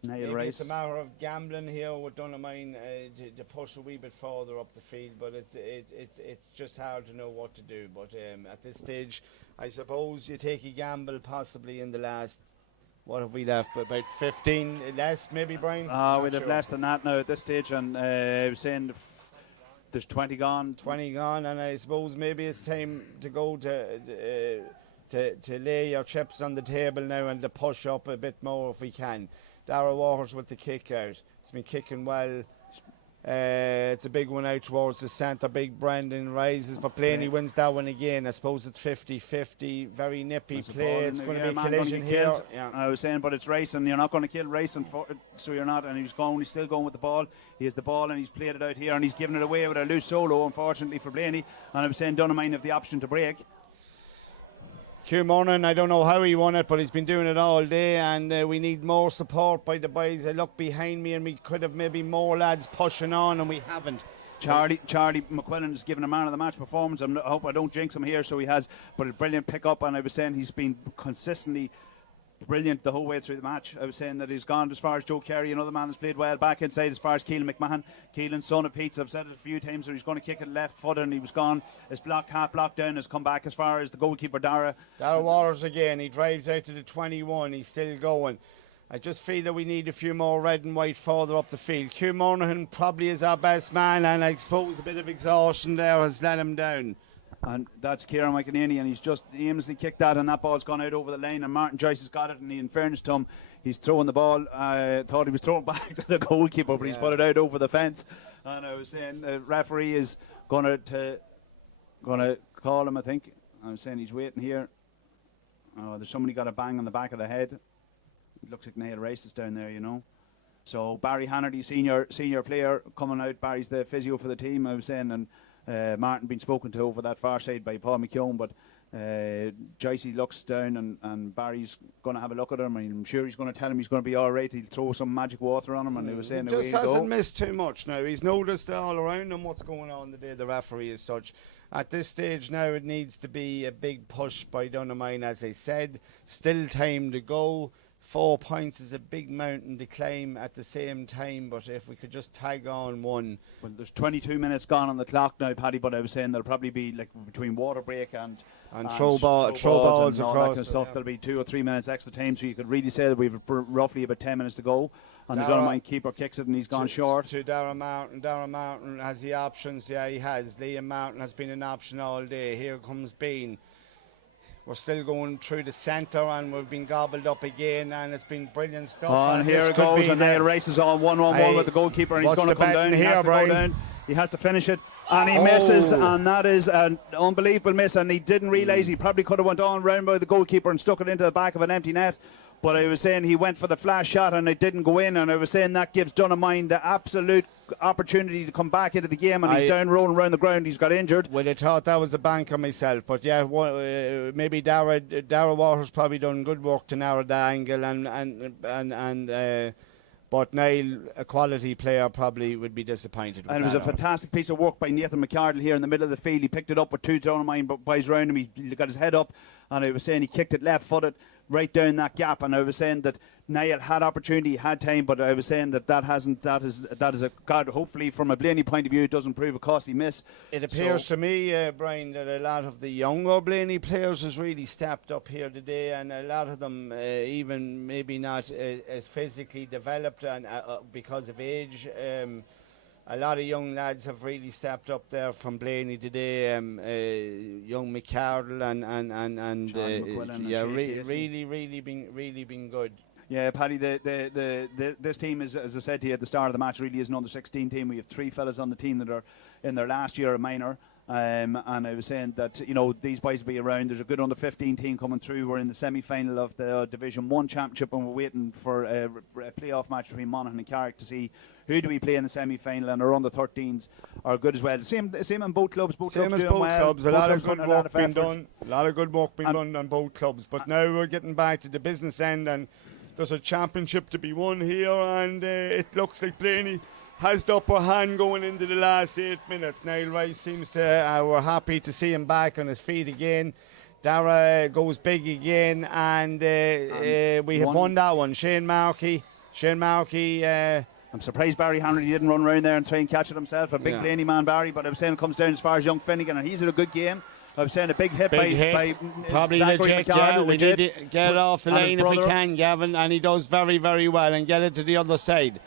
maybe it's a matter of gambling here with Donaghmoyne to push a wee bit further up the field, but it's just hard to know what to do. But at this stage, I suppose you take a gamble possibly in the last, what have we left, about 15 less maybe, Brian? We'd have less than that now at this stage, and I was saying there's 20 gone. 20 gone, and I suppose maybe it's time to go to lay your chips on the table now and to push up a bit more if we can. Darragh Waters with the kick out. It's been kicking well. It's a big one out towards the centre. Big Brandon rises, but Blayney wins that one again. I suppose it's 50-50. Very nippy play. It's going to be a collision here. Yeah. I was saying, but it's racing. You're not going to kill racing, so you're not. And he's still going with the ball. He has the ball, and he's played it out here, and he's given it away with a loose solo, unfortunately for Blayney. And I was saying Donaghmoyne have the option to break. Hugh Monaghan, I don't know how he won it, but he's been doing it all day, and we need more support by the boys. I look behind me, and we could have maybe more lads pushing on, and we haven't. Charlie McQuillan has given a man of the match performance. I hope I don't jinx him here, so he has, but a brilliant pick up, and I was saying he's been consistently brilliant the whole way through the match. I was saying that he's gone as far as Joe Carey, another man that's played well back inside, as far as Keelan McMahon. Keelan's son of Pete's, I've said it a few times, so he's going to kick it left foot, and he was gone. His half blocked down, has come back as far as the goalkeeper Darragh Waters again. He drives out to the 21. He's still going. I just feel that we need a few more red and white further up the field. Hugh Monaghan probably is our best man, and I suppose a bit of exhaustion there has let him down. And that's Kieran McInerney, and he's just aimlessly kicked that, and that ball's gone out over the line, and Martin Joyce has got it, and in fairness to him, he's throwing the ball. I thought he was throwing back to the goalkeeper, but he's put it out over the fence. And I was saying the referee is going to call him, I think. I was saying he's waiting here. Oh, there's somebody got a bang on the back of the head. looks like Niall Rice is down there, you know. So Barry Hannerty, senior player, coming out. Barry's the physio for the team, I was saying, and Martin being spoken to over that far side by Paul McKeown, but Joycey looks down and Barry's going to have a look at him, and I'm sure he's going to tell him he's going to be all right. He'll throw some magic water on him, and they were saying he just hasn't missed too much now. He's noticed all around him what's going on the day the referee is such. At this stage now, it needs to be a big push by Donaghmoyne, as I said. Still time to go. 4 points is a big mountain to climb at the same time, but if we could just tag on one. Well, there's 22 minutes gone on the clock now, Paddy, but I was saying there'll probably be, like, between water break and throw balls and all across that kind of stuff, there'll be 2 or 3 minutes extra time, so you could really say that we've roughly about 10 minutes to go. And the Donaghmoyne keeper kicks it and he's gone short. To Darragh Martin. Darragh Martin has the options. Yeah, he has. Liam Martin has been an option all day. Here comes Bean. We're still going through the centre and we've been gobbled up again, and it's been brilliant stuff. And here it goes, and Niall Rice is on 1-on-1 with the goalkeeper, and he's going to come down. He has to go down. He has to finish it, and he misses, and that is an unbelievable miss, and he didn't realise he probably could have went on round by the goalkeeper and stuck it into the back of an empty net. But I was saying he went for the flash shot and it didn't go in, and I was saying that gives Donaghmoyne the absolute opportunity to come back into the game, and he's down rolling around the ground. He's got injured. Well, I thought that was a banker myself, but yeah, maybe Darragh Waters probably done good work to narrow the angle, and but Niall, a quality player, probably would be disappointed with and it was a fantastic piece of work by Nathan McArdle here in the middle of the field. He picked it up with 2 Donaghmoyne boys round him. He got his head up, and I was saying he kicked it left-footed right down that gap, and I was saying that Niall had opportunity, had time, but I was saying that is a God. Hopefully, from a Blaney point of view, it doesn't prove a costly miss. It appears to me, Brian, that a lot of the younger Blaney players has really stepped up here today, and a lot of them even maybe not as physically developed and because of age. A lot of young lads have really stepped up there from Blaney today. Young McArdle and yeah, really been good. Yeah, Paddy, this team is, as I said to you at the start of the match, really is an under-16 team. We have 3 fellas on the team that are in their last year of minor. And I was saying that, you know, these boys will be around. There's a good under-15 team coming through. We're in the semi-final of the Division 1 Championship, and we're waiting for a playoff match between Monaghan and Carrick to see who do we play in the semi-final, and our under-13s are good as well. Same in both clubs. Same as both clubs. A lot of good work being done. A lot of good work being done on both clubs. But now we're getting back to the business end, and there's a championship to be won here, and it looks like Blaney has the upper hand going into the last 8 minutes. Niall Rice seems to, we're happy to see him back on his feet again. Darragh goes big again, and we have won that one. Shane Markey. I'm surprised Barry Hanley didn't run around there and try and catch it himself. A big Blaney man, Barry, but I was saying it comes down as far as young Finnegan, and he's had a good game. I was saying a big hit by probably legit, yeah. We need to get it off the lane if we can, Gavin, and he does very, very well, and get it to the other side.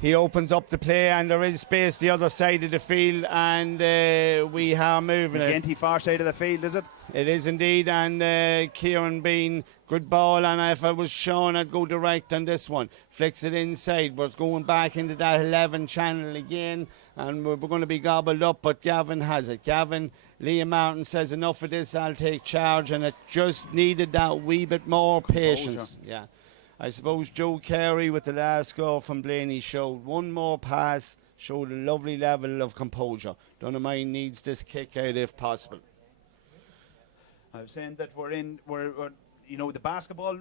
He opens up the play, and there is space the other side of the field, and we are moving it. The far side of the field, is it? It is indeed, and Kieran Bean, good ball, and if I was shown, I'd go direct on this one. Flicks it inside, but going back into that 11 channel again, and we're going to be gobbled up, but Gavin has it. Liam Martin says, enough of this, I'll take charge, and it just needed that wee bit more patience. Yeah. I suppose Joe Carey with the last score from Blaney showed one more pass, showed a lovely level of composure. Donaghmoyne needs this kick out if possible. I was saying that we're you know, the basketball,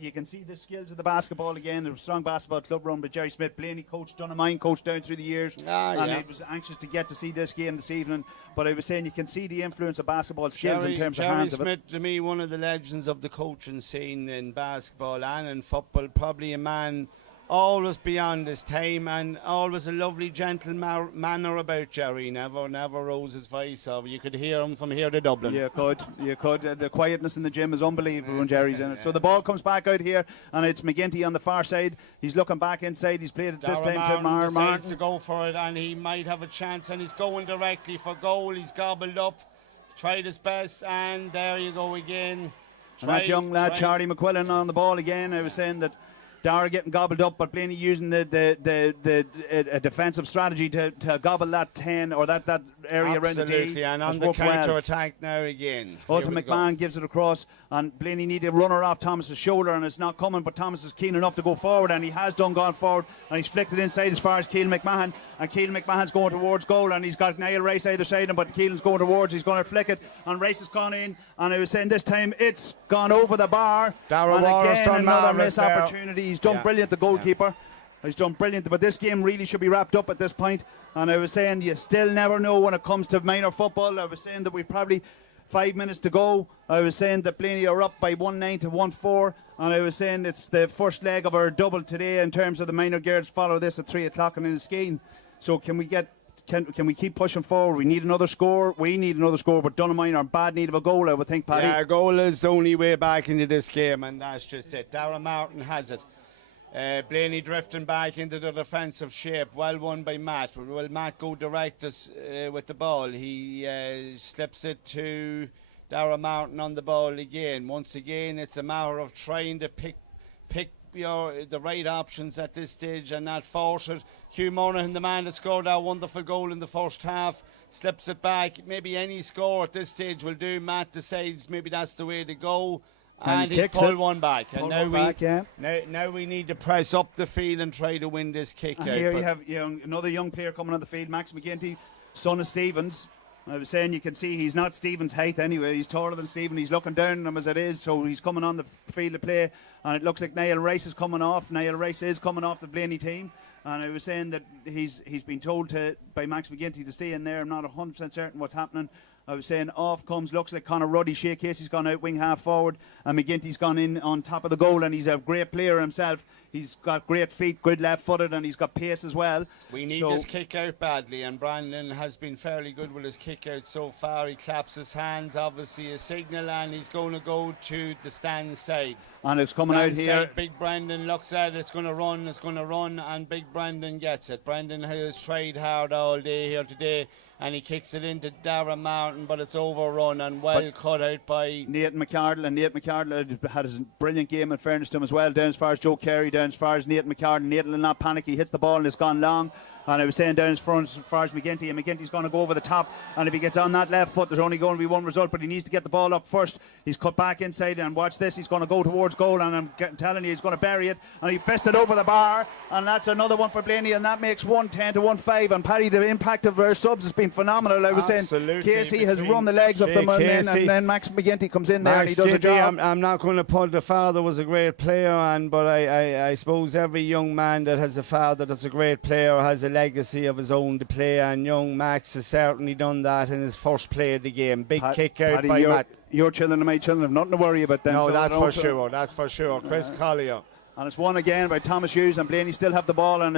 you can see the skills of the basketball again. There's a strong basketball club run by Jerry Smith. Blaney coached Donaghmoyne, coached down through the years. And I was anxious to get to see this game this evening. But I was saying you can see the influence of basketball skills in terms of hands. Jerry Smith, to me, one of the legends of the coaching scene in basketball and in football. Probably a man always beyond his time, and always a lovely, gentle manner about Jerry. Never rose his voice. You could hear him from here to Dublin. You could. The quietness in the gym is unbelievable when Jerry's in it. So the ball comes back out here, and it's McGinty on the far side. He's looking back inside. He's played it this time to Martin. Decides to go for it, and he might have a chance, and he's going directly for goal. He's gobbled up, tried his best, and there you go again. And that young lad, Charlie McQuillan, on the ball again. I was saying that Darragh getting gobbled up, but Blaney using the defensive strategy to gobble that 10 or that area around the D. Absolutely, and on the counter-attack now again. Ultimate McMahon gives it across, and Blaney need to run her off Thomas's shoulder, and it's not coming, but Thomas is keen enough to go forward, and he has gone forward, and he's flicked it inside as far as Keelan McMahon, and Keelan McMahon's going towards goal, and he's got Niall Race either side of him, but Keelan's going towards, he's going to flick it, and Race has gone in, and I was saying this time it's gone over the bar, Darragh and Waller's again done another marvellous miss opportunity. He's done brilliant, the goalkeeper. He's done brilliant, but this game really should be wrapped up at this point. And I was saying you still never know when it comes to minor football. I was saying that we probably 5 minutes to go. I was saying that Blaney are up by 1-9 to 1-4, and I was saying it's the first leg of our double today in terms of the minor girls follow this at 3 o'clock in Enniskeane. So can we get? Can we keep pushing forward? We need another score. We need another score, but Donaghmoyne are in bad need of a goal, I would think, Paddy. Yeah, a goal is the only way back into this game, and that's just it. Darragh Martin has it. Blaney drifting back into the defensive shape. Well won by Matt. Will Matt go direct with the ball? He slips it to Darragh Martin on the ball again. Once again, it's a matter of trying to pick the right options at this stage and not force it. Hugh Monaghan, the man that scored that wonderful goal in the first half, slips it back. Maybe any score at this stage will do. Matt decides maybe that's the way to go. And he's pulled one back. And now we need to press up the field and try to win this kick out. Here you have another young player coming on the field, Max McGinty, son of Stevens. I was saying you can see he's not Stevens' height anyway. He's taller than Stephen. He's looking down on him as it is, so he's coming on the field to play. And it looks like Niall Race is coming off. Niall Race is coming off the Blaney team. And I was saying that he's been told by Max McGinty to stay in there. I'm not 100% certain what's happening. I was saying off comes, looks like Conor Ruddy. Shea Casey's gone out wing half forward, and McGinty's gone in on top of the goal, and he's a great player himself. He's got great feet, good left-footed, and he's got pace as well. We need this kick out badly, and Brandon has been fairly good with his kick out so far. He claps his hands, obviously a signal, and he's going to go to the stand side. And it's coming out here. Side, Big Brandon looks at it, it's going to run, and Big Brandon gets it. Brandon has tried hard all day here today, and he kicks it into Darragh Martin, but it's overrun and cut out by Nathan McCardle. And Nathan McCardle had a brilliant game, in fairness to him as well, down as far as Joe Carey, down as far as Nathan McCardle. Nathan will not panic, he hits the ball and it's gone long. And I was saying down as far as McGinty, and McGinty's going to go over the top, and if he gets on that left foot, there's only going to be one result, but he needs to get the ball up first. He's cut back inside, and watch this, he's going to go towards goal, and I'm telling you, he's going to bury it, and he fists it over the bar, and that's another one for Blaney, and that makes 1-10 to 1-5. And Paddy, the impact of our subs has been phenomenal. I was saying Casey has run the legs of the men, and then Max McGinty comes in there and he does a job. I'm not going to pull the father was a great player, but I suppose every young man that has a father that's a great player has a legacy of his own to play, and young Max has certainly done that in his first play of the game. Big kick out Paddy, by Matt. Your children and my children have nothing to worry about them. No, so that's for sure. Chris Collier. And it's won again by Thomas Hughes, and Blaney still have the ball, and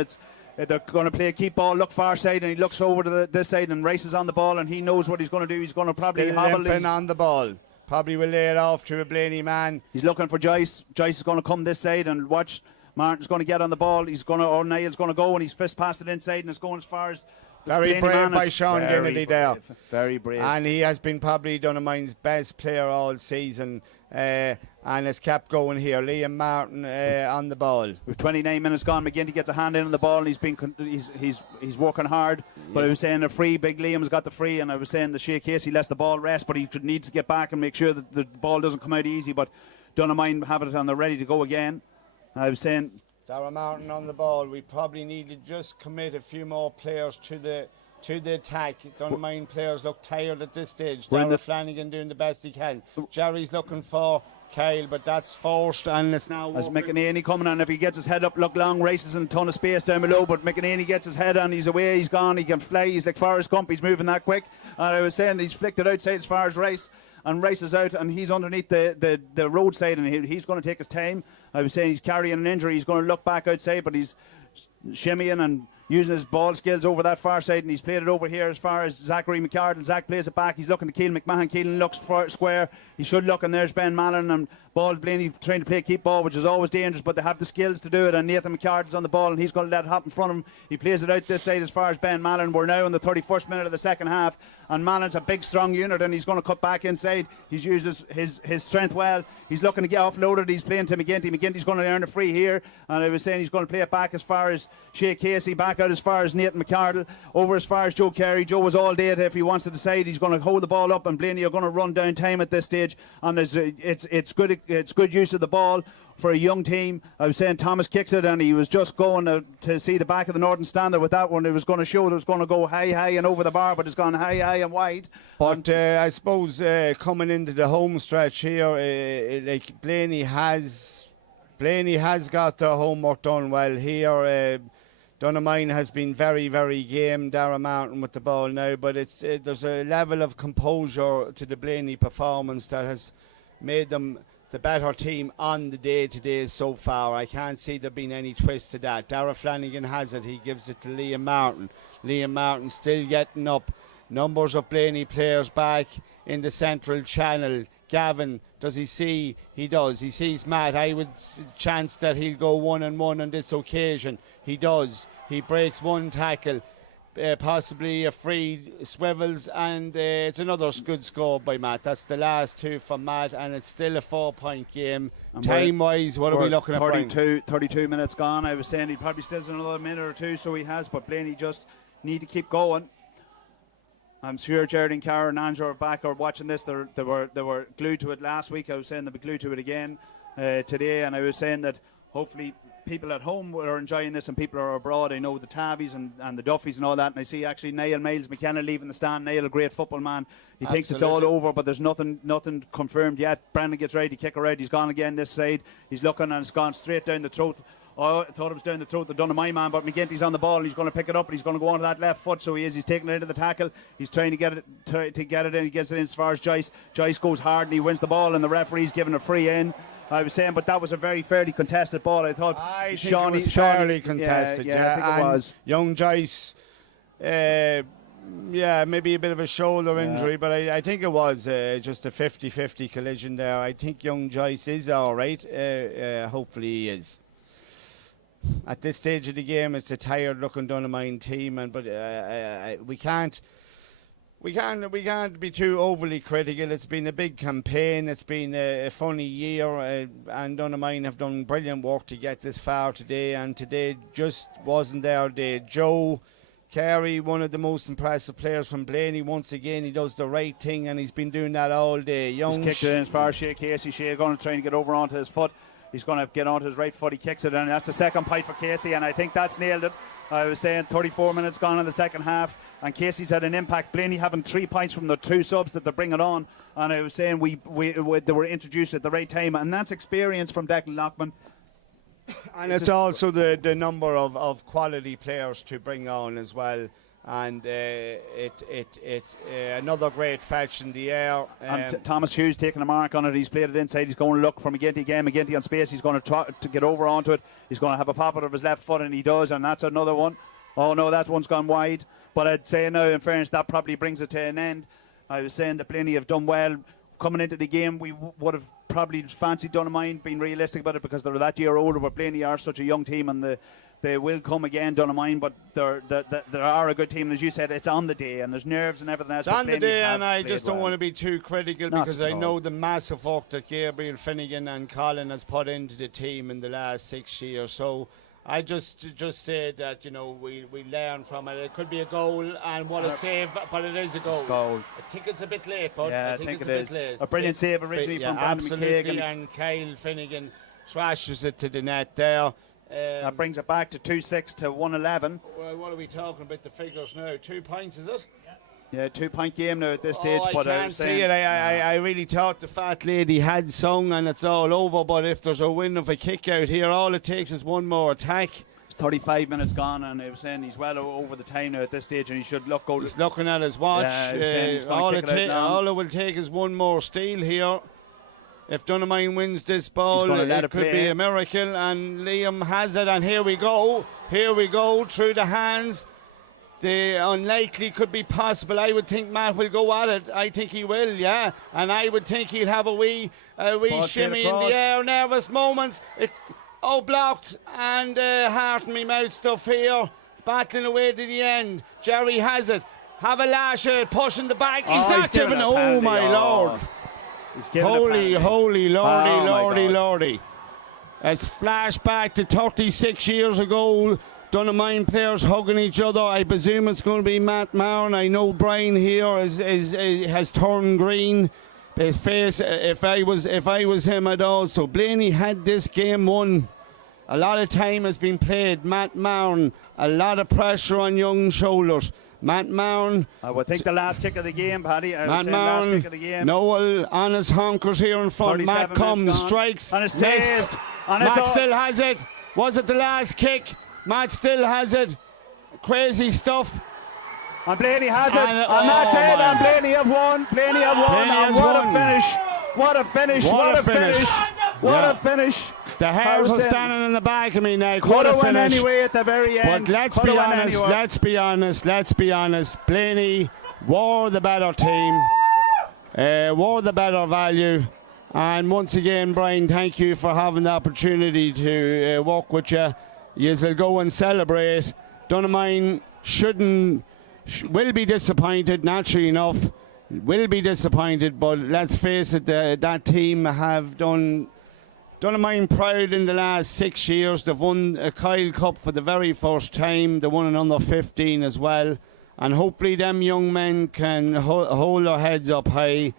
they're going to play a keep ball, look far side, and he looks over to this side and races on the ball, and he knows what he's going to do. He's going to probably hobble on the ball. Probably will lay it off to a Blaney man. He's looking for Joyce. Joyce is going to come this side, and watch. Martin's going to get on the ball. Niall's going to go, and he's fist passed it inside, and it's going as far as. Very brave by Sean Kennedy there. Very brave. And he has been probably Donaghmoyne's best player all season. And it's kept going here. Liam Martin on the ball. With 29 minutes gone, McGinty gets a hand in on the ball, and he's working hard. But I was saying the free, Big Liam's got the free, and I was saying the Shea Casey lets the ball rest, but he needs to get back and make sure that the ball doesn't come out easy. But Donaghmoyne have it, and they're ready to go again. I was saying Darragh Martin on the ball. We probably need to just commit a few more players to the attack. Donaghmoyne players look tired at this stage. Darragh Flanagan doing the best he can. Jerry's looking for Kyle, but that's forced, and it's now. As McEnany coming on, if he gets his head up, look long, races in a ton of space down below, but McEnany gets his head on, he's away, he's gone, he can fly, he's like Forrest Gump, he's moving that quick. And I was saying he's flicked it outside as far as Rice, and Rice is out, and he's underneath the roadside, and he's going to take his time. I was saying he's carrying an injury, he's going to look back outside, but he's shimmying and using his ball skills over that far side, and he's played it over here as far as Zachary McCardle. Zach plays it back, he's looking to Keelan McMahon. Keelan looks for square, he should look, and there's Ben Mallon, and Ball, Blaney trying to play keep ball, which is always dangerous, but they have the skills to do it. And Nathan McCarthy's on the ball, and he's going to let it hop in front of him. He plays it out this side as far as Ben Mallon. We're now in the 31st minute of the second half, and Mallon's a big, strong unit, and he's going to cut back inside. He's used his strength well. He's looking to get offloaded. He's playing to McGinty. McGinty's going to earn a free here, and I was saying he's going to play it back as far as Shea Casey, back out as far as Nathan McCardle, over as far as Joe Carey. Joe was all day if he wants to decide. He's going to hold the ball up, and Blaney are going to run down time at this stage, and it's good use of the ball for a young team. I was saying Thomas kicks it, and he was just going to see the back of the Northern Standard with that one. It was going to show that it was going to go high and over the bar, but it's gone high and wide. But I suppose coming into the home stretch here, like Blaney has got their homework done well here. Donaghmoyne has been very, very game. Dara Martin with the ball now, but there's a level of composure to the Blaney performance that has made them the better team on the day today so far. I can't see there being any twist to that. Dara Flanagan has it. He gives it to Liam Martin. Liam Martin still getting up. Numbers of Blaney players back in the central channel. Gavin, does he see? He does. He sees Matt. I would chance that he'll go 1-on-1 on this occasion. He does. He breaks one tackle. Possibly a free swivels, and it's another good score by Matt. That's the last two from Matt, and it's still a 4-point game. Time-wise, what are we looking at, 32 minutes gone. I was saying he probably still has another minute or two, so he has, but Blaney just need to keep going. I'm sure Jared and Cara and Andrew are back or watching this. They were glued to it last week. I was saying they'll be glued to it again today, and I was saying that hopefully people at home are enjoying this and people are abroad. I know the Tabbies and the Duffys and all that, and I see actually Niall Miles McKenna leaving the stand. Niall, a great football man. He thinks it's all over, but there's nothing confirmed yet. Brandon gets ready to kick her out. He's gone again this side. He's looking, and it's gone straight down the throat. Oh, I thought it was down the throat of Donaghmoyne man, but McGinty's on the ball and he's going to pick it up and he's going to go onto that left foot. So he's taking it into the tackle. He's trying to get it in. He gets it in as far as Joyce. Joyce goes hard and he wins the ball, and the referee's giving a free in. I was saying, but that was a very fairly contested ball. I thought I think it was fairly contested. Yeah, I think it was. Young Joyce, maybe a bit of a shoulder injury, but I think it was just a 50-50 collision there. I think young Joyce is all right. Hopefully he is. At this stage of the game, it's a tired-looking Donaghmoyne team, but we can't be too overly critical. It's been a big campaign. It's been a funny year, and Donaghmoyne have done brilliant work to get this far today, and today just wasn't their day. Joe Carey, one of the most impressive players from Blaney, once again he does the right thing, and he's been doing that all day. He's kicked it in as far as Shea Casey. Shea going to try and get over onto his foot. He's going to get onto his right foot. He kicks it, and that's the second point for Casey, and I think that's nailed it. I was saying 34 minutes gone in the second half, and Casey's had an impact. Blaney having 3 points from the 2 subs that they're bringing on, and I was saying they were introduced at the right time, and that's experience from Declan Lockman. And it's also the number of quality players to bring on as well. And another great fetch in the air. And Thomas Hughes taking a mark on it. He's played it inside. He's going to look for McGinty again. McGinty on space. He's going to try to get over onto it. He's going to have a pop out of his left foot, and he does. And that's another one. Oh no, that one's gone wide. But I'd say now, in fairness, that probably brings it to an end. I was saying that Blaney have done well coming into the game. We would have probably fancied Donaghmoyne, being realistic about it, because they're that year older. But Blaney are such a young team, and they will come again, Donaghmoyne, but they are a good team. And as you said, it's on the day, and there's nerves and everything else. It's on the day, and I just don't want to be too critical, because I know the massive work that Gabriel Finnegan and Colin has put into the team in the last 6 years. So I just say that, we learn from it. It could be a goal, and what a save, but it is a goal. It's goal. I think it's a bit late, but yeah, I think it's it a is. bit late. A brilliant save originally from Brandon absolutely, McCaig. And Kyle Finnegan trashes it to the net there. That brings it back to 2-6 to 1-11. Well, what are we talking about the figures now? 2 points, is it? Yeah, 2-point game now at this stage. I but can't see it. I really thought the fat lady had sung and it's all over, but if there's a win of a kick out here, all it takes is one more attack. It's 35 minutes gone, and I was saying he's well over the time now at this stage, and he should go. He's looking at his watch. All it will take is one more steal here. If Donaghmoyne wins this ball, it could be a miracle, and Liam has it, and here we go through the hands. the unlikely could be possible. I would think Matt will go at it. I think he will, yeah. And I would think he'll have a wee shimmy in the air. Nervous moments. Blocked. And heart in me mouth stuff here. Battling away to the end. Jerry has it. Have a lash at it. Pushing the back. He's not giving it. Oh, my Lord. Holy lordy. As flashback to 36 years ago, Donaghmoyne players hugging each other. I presume it's going to be Matt Maughan. I know Brian here has turned green. His face, if I was him, I'd also. Blaney had this game won. A lot of time has been played. Matt Maughan, a lot of pressure on young shoulders. Matt Maughan. I would think the last kick of the game, Paddy. Matt Maughan. Last kick of the game. Noel on his honkers here in front. Matt comes, strikes, and it's saved. And Matt still has it. Was it the last kick? Matt still has it. Crazy stuff. And Blaney has it. And that's it. And Blaney have won. Blaney have won. And what a finish. What a finish. What a finish. What a finish. The hairs are standing in the back of me now. Could have won anyway at the very end. But let's be honest. Blaney wore the better team, wore the better value. And once again, Brian, thank you for having the opportunity to work with you. You'll go and celebrate. Donaghmoyne will be disappointed, naturally enough. Will be disappointed, but let's face it, that team have done Donaghmoyne proud in the last 6 years. They've won a Kyle Cup for the very first time. They won an under 15 as well. And hopefully them young men can hold their heads up high.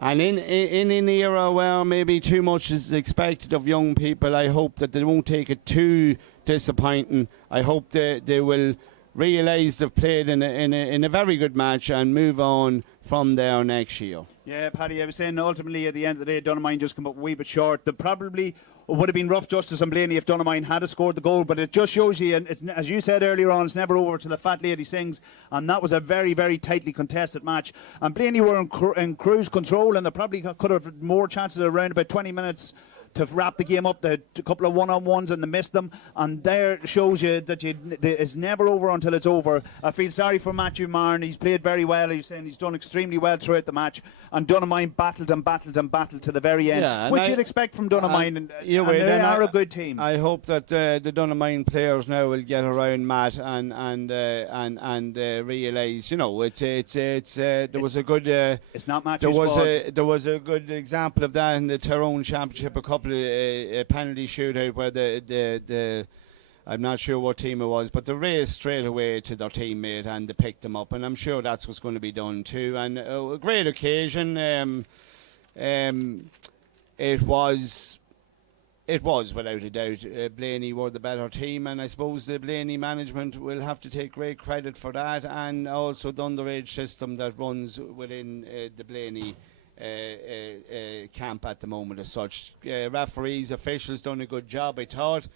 And in an era where maybe too much is expected of young people, I hope that they won't take it too disappointing. I hope they will realise they've played in a very good match and move on from there next year. Yeah, Paddy, I was saying ultimately at the end of the day, Donaghmoyne just come up a wee bit short. They probably would have been rough justice on Blaney if Donaghmoyne had scored the goal, but it just shows you, and it's, as you said earlier on, it's never over till the fat lady sings, and that was a very, very tightly contested match. And Blaney were in cruise control, and they probably could have had more chances around about 20 minutes to wrap the game up. They had a couple of one-on-ones and they missed them, and there shows you that it's never over until it's over. I feel sorry for Matthew Marn. He's played very well. He's saying he's done extremely well throughout the match, and Donaghmoyne battled to the very end, which you'd expect from Donaghmoyne, and they are a good team. I hope that the Donaghmoyne players now will get around Matt and realise, there was a good it's not Matthew's fault. There was a good example of that in the Tyrone Championship, a couple of penalty shootout where the I'm not sure what team it was, but they raced straight away to their teammate and they picked them up, and I'm sure that's what's going to be done too. And a great occasion. It was without a doubt. Blaney were the better team, and I suppose the Blaney management will have to take great credit for that, and also the underage system that runs within the Blaney camp at the moment as such. Referees, officials done a good job, I thought.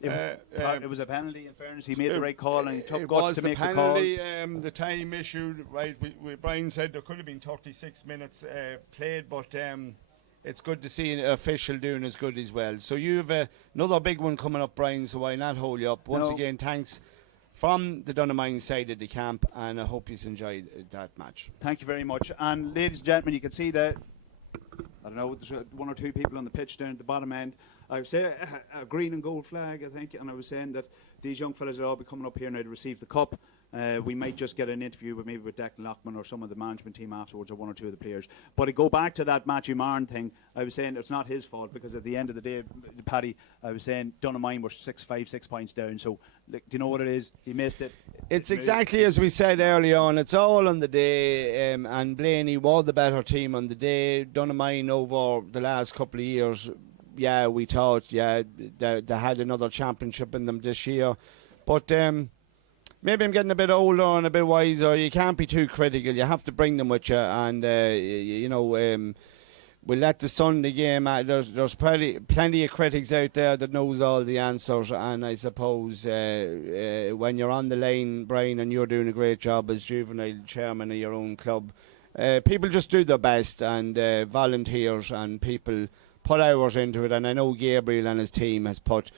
It was a penalty, in fairness. He made the right call, and he took guts to make the call. The time issued, right, Brian said there could have been 36 minutes played, but it's good to see an official doing as good as well. So you have another big one coming up, Brian, so why not hold you up? Once again, thanks from the Donaghmoyne side of the camp, and I hope you enjoyed that match. Thank you very much. And ladies and gentlemen, you can see that, I don't know, there's one or two people on the pitch down at the bottom end. I would say a green and gold flag, I think, and I was saying that these young fellas will all be coming up here now to receive the cup. We might just get an interview with Donaghmoyne or some of the management team afterwards, or one or two of the players. But to go back to that Matthew Marn thing, I was saying it's not his fault, because at the end of the day, Paddy, I was saying Donaghmoyne were 6 points down. So, do you know what it is? He missed it. It's exactly as we said early on. It's all on the day, and Blaney were the better team on the day. Donaghmoyne over the last couple of years, we thought, they had another championship in them this year. But maybe I'm getting a bit older and a bit wiser. You can't be too critical. You have to bring them with you. And, we'll let the Sunday game, there's plenty of critics out there that knows all the answers. And I suppose when you're on the lane, Brian, and you're doing a great job as juvenile chairman of your own club, people just do their best, and volunteers and people put hours into it. And I know Gabriel and his team has put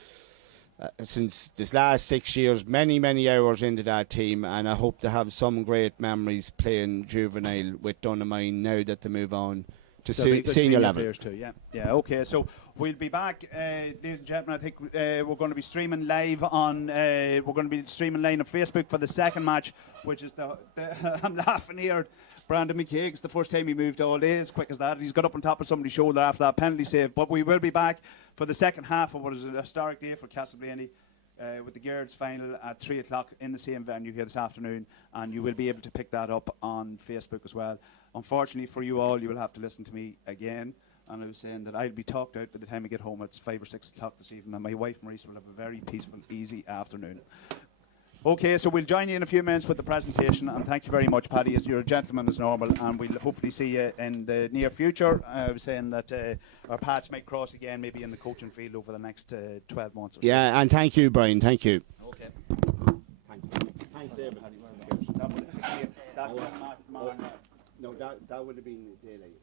since this last 6 years, many hours into that team, and I hope to have some great memories playing juvenile with Donaghmoyne now that they move on to senior level. Players too, yeah. Okay, so we'll be back, ladies and gentlemen. I think we're going to be streaming live on Facebook for the second match, which is the I'm laughing here. Brandon McCaig, it's the first time he moved all day, as quick as that. He's got up on top of somebody's shoulder after that penalty save. But we will be back for the second half of what is a historic day for Castleblayney, with the Girls final at 3 o'clock in the same venue here this afternoon, and you will be able to pick that up on Facebook as well. Unfortunately for you all, you will have to listen to me again, and I was saying that I'll be talked out by the time I get home. It's 5 or 6 o'clock this evening, and my wife Maurice will have a very peaceful, easy afternoon. Okay, so we'll join you in a few minutes with the presentation, and thank you very much, Paddy, as you're a gentleman as normal, and we'll hopefully see you in the near future. I was saying that our paths might cross again, maybe in the coaching field over the next 12 months or so. Yeah, and thank you, Brian, thank you. Okay. Thanks, David. No, that would have been daylight.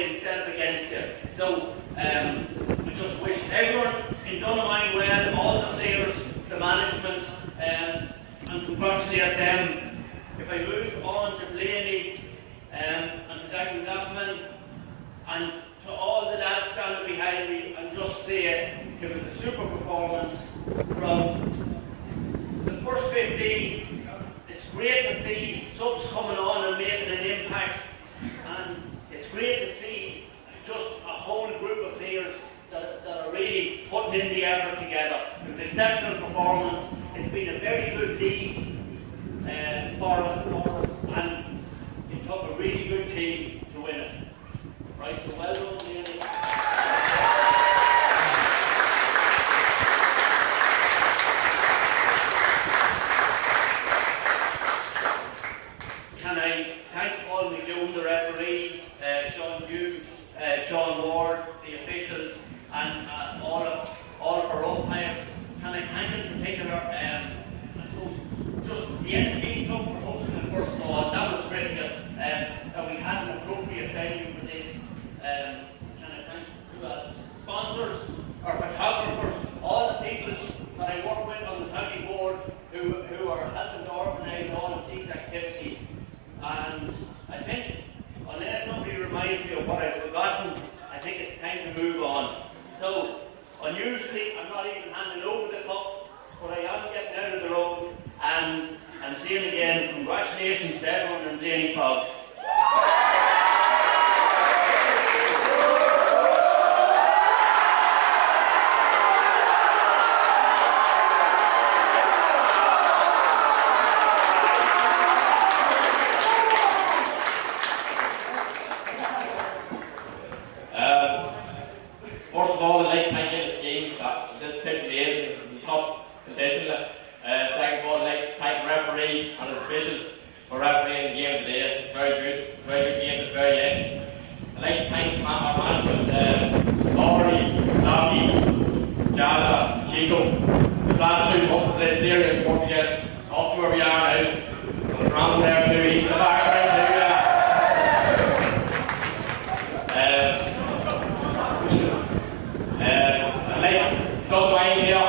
you instead of against you. So we just wish everyone in Donaghmoyne well, all the players, the management, and congratulate them. If I move on to Blaney and to Donaghmoyne and to all the lads standing behind me, and just say it was a super performance from the first 15. It's great to see subs coming on and making an impact, and it's great to see just a whole group of players that are really putting in the effort together. It was an exceptional performance. It's been a very good league for us, and it took a really good team to win it. Right, so well done, Danny. Can I thank Paul McDoon, the referee, Sean Hughes, Sean Ward, the officials, and all of our umpires. Can I thank in particular, I suppose, just the NC Club for hosting it first of all. That was critical, that we had an appropriate venue for this. Can I thank who else? Sponsors, our photographers, all the people that I work with on the county board who are helping to organise all of these activities. And I think, unless somebody reminds me of what I've forgotten, I think it's time to move on. So, unusually, I'm not even handing over the cup, but I am getting out of the road, and saying again, congratulations to everyone in Castleblayney Faughs. First of all, I'd like to thank you, the scheme, that this pitch amazing, this is in top condition. Second of all, I'd like to thank the referee and his officials for refereeing the game today. It's very good game at the very end. I'd like to thank our management, Laurie, Naki, Jazza, Chico. These last 2 months have been serious work to get us up to where we are now. I was around there too, he's in the background too. I'd like Donaghmoyne here.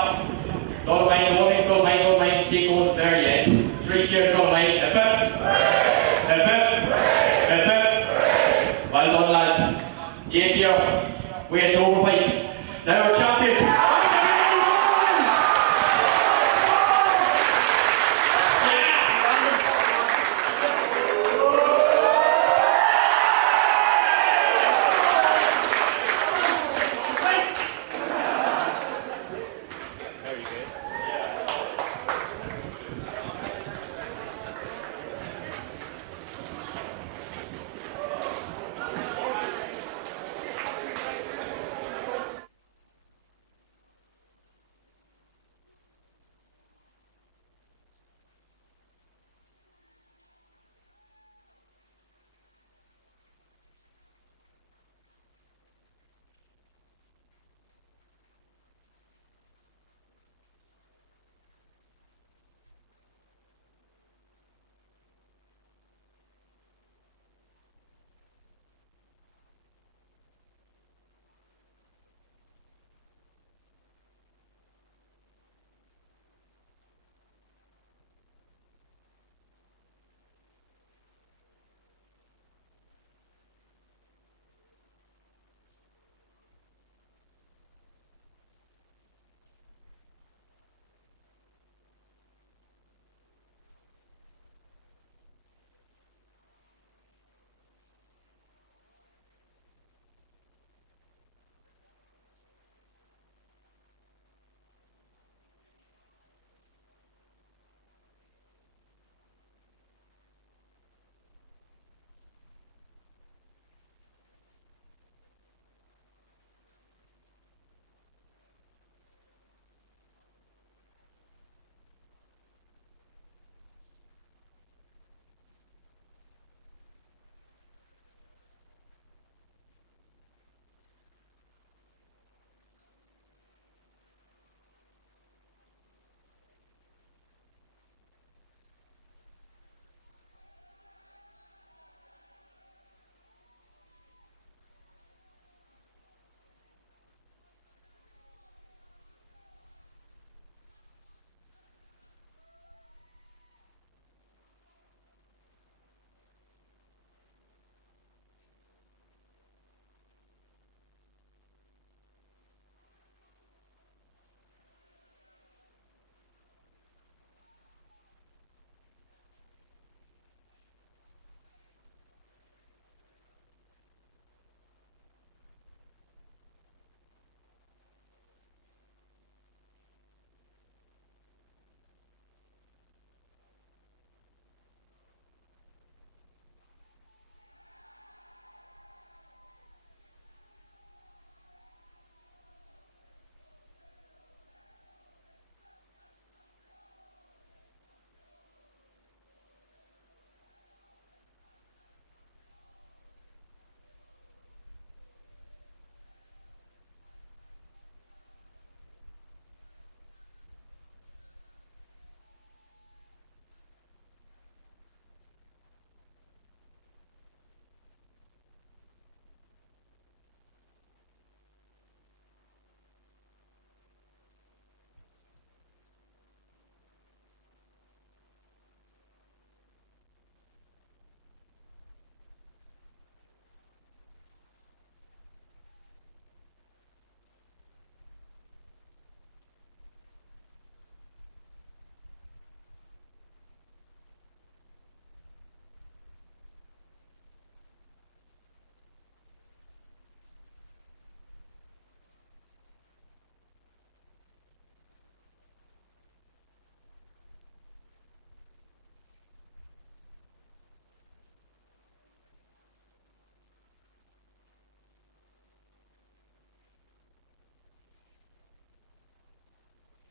Donaghmoyne, one thing Donaghmoyne, keep going to the very end. 3 cheers, Donaghmoyne. Hip hip. Hip hip. Well done, lads. 8 cheer. We had to overpace. Now our champions.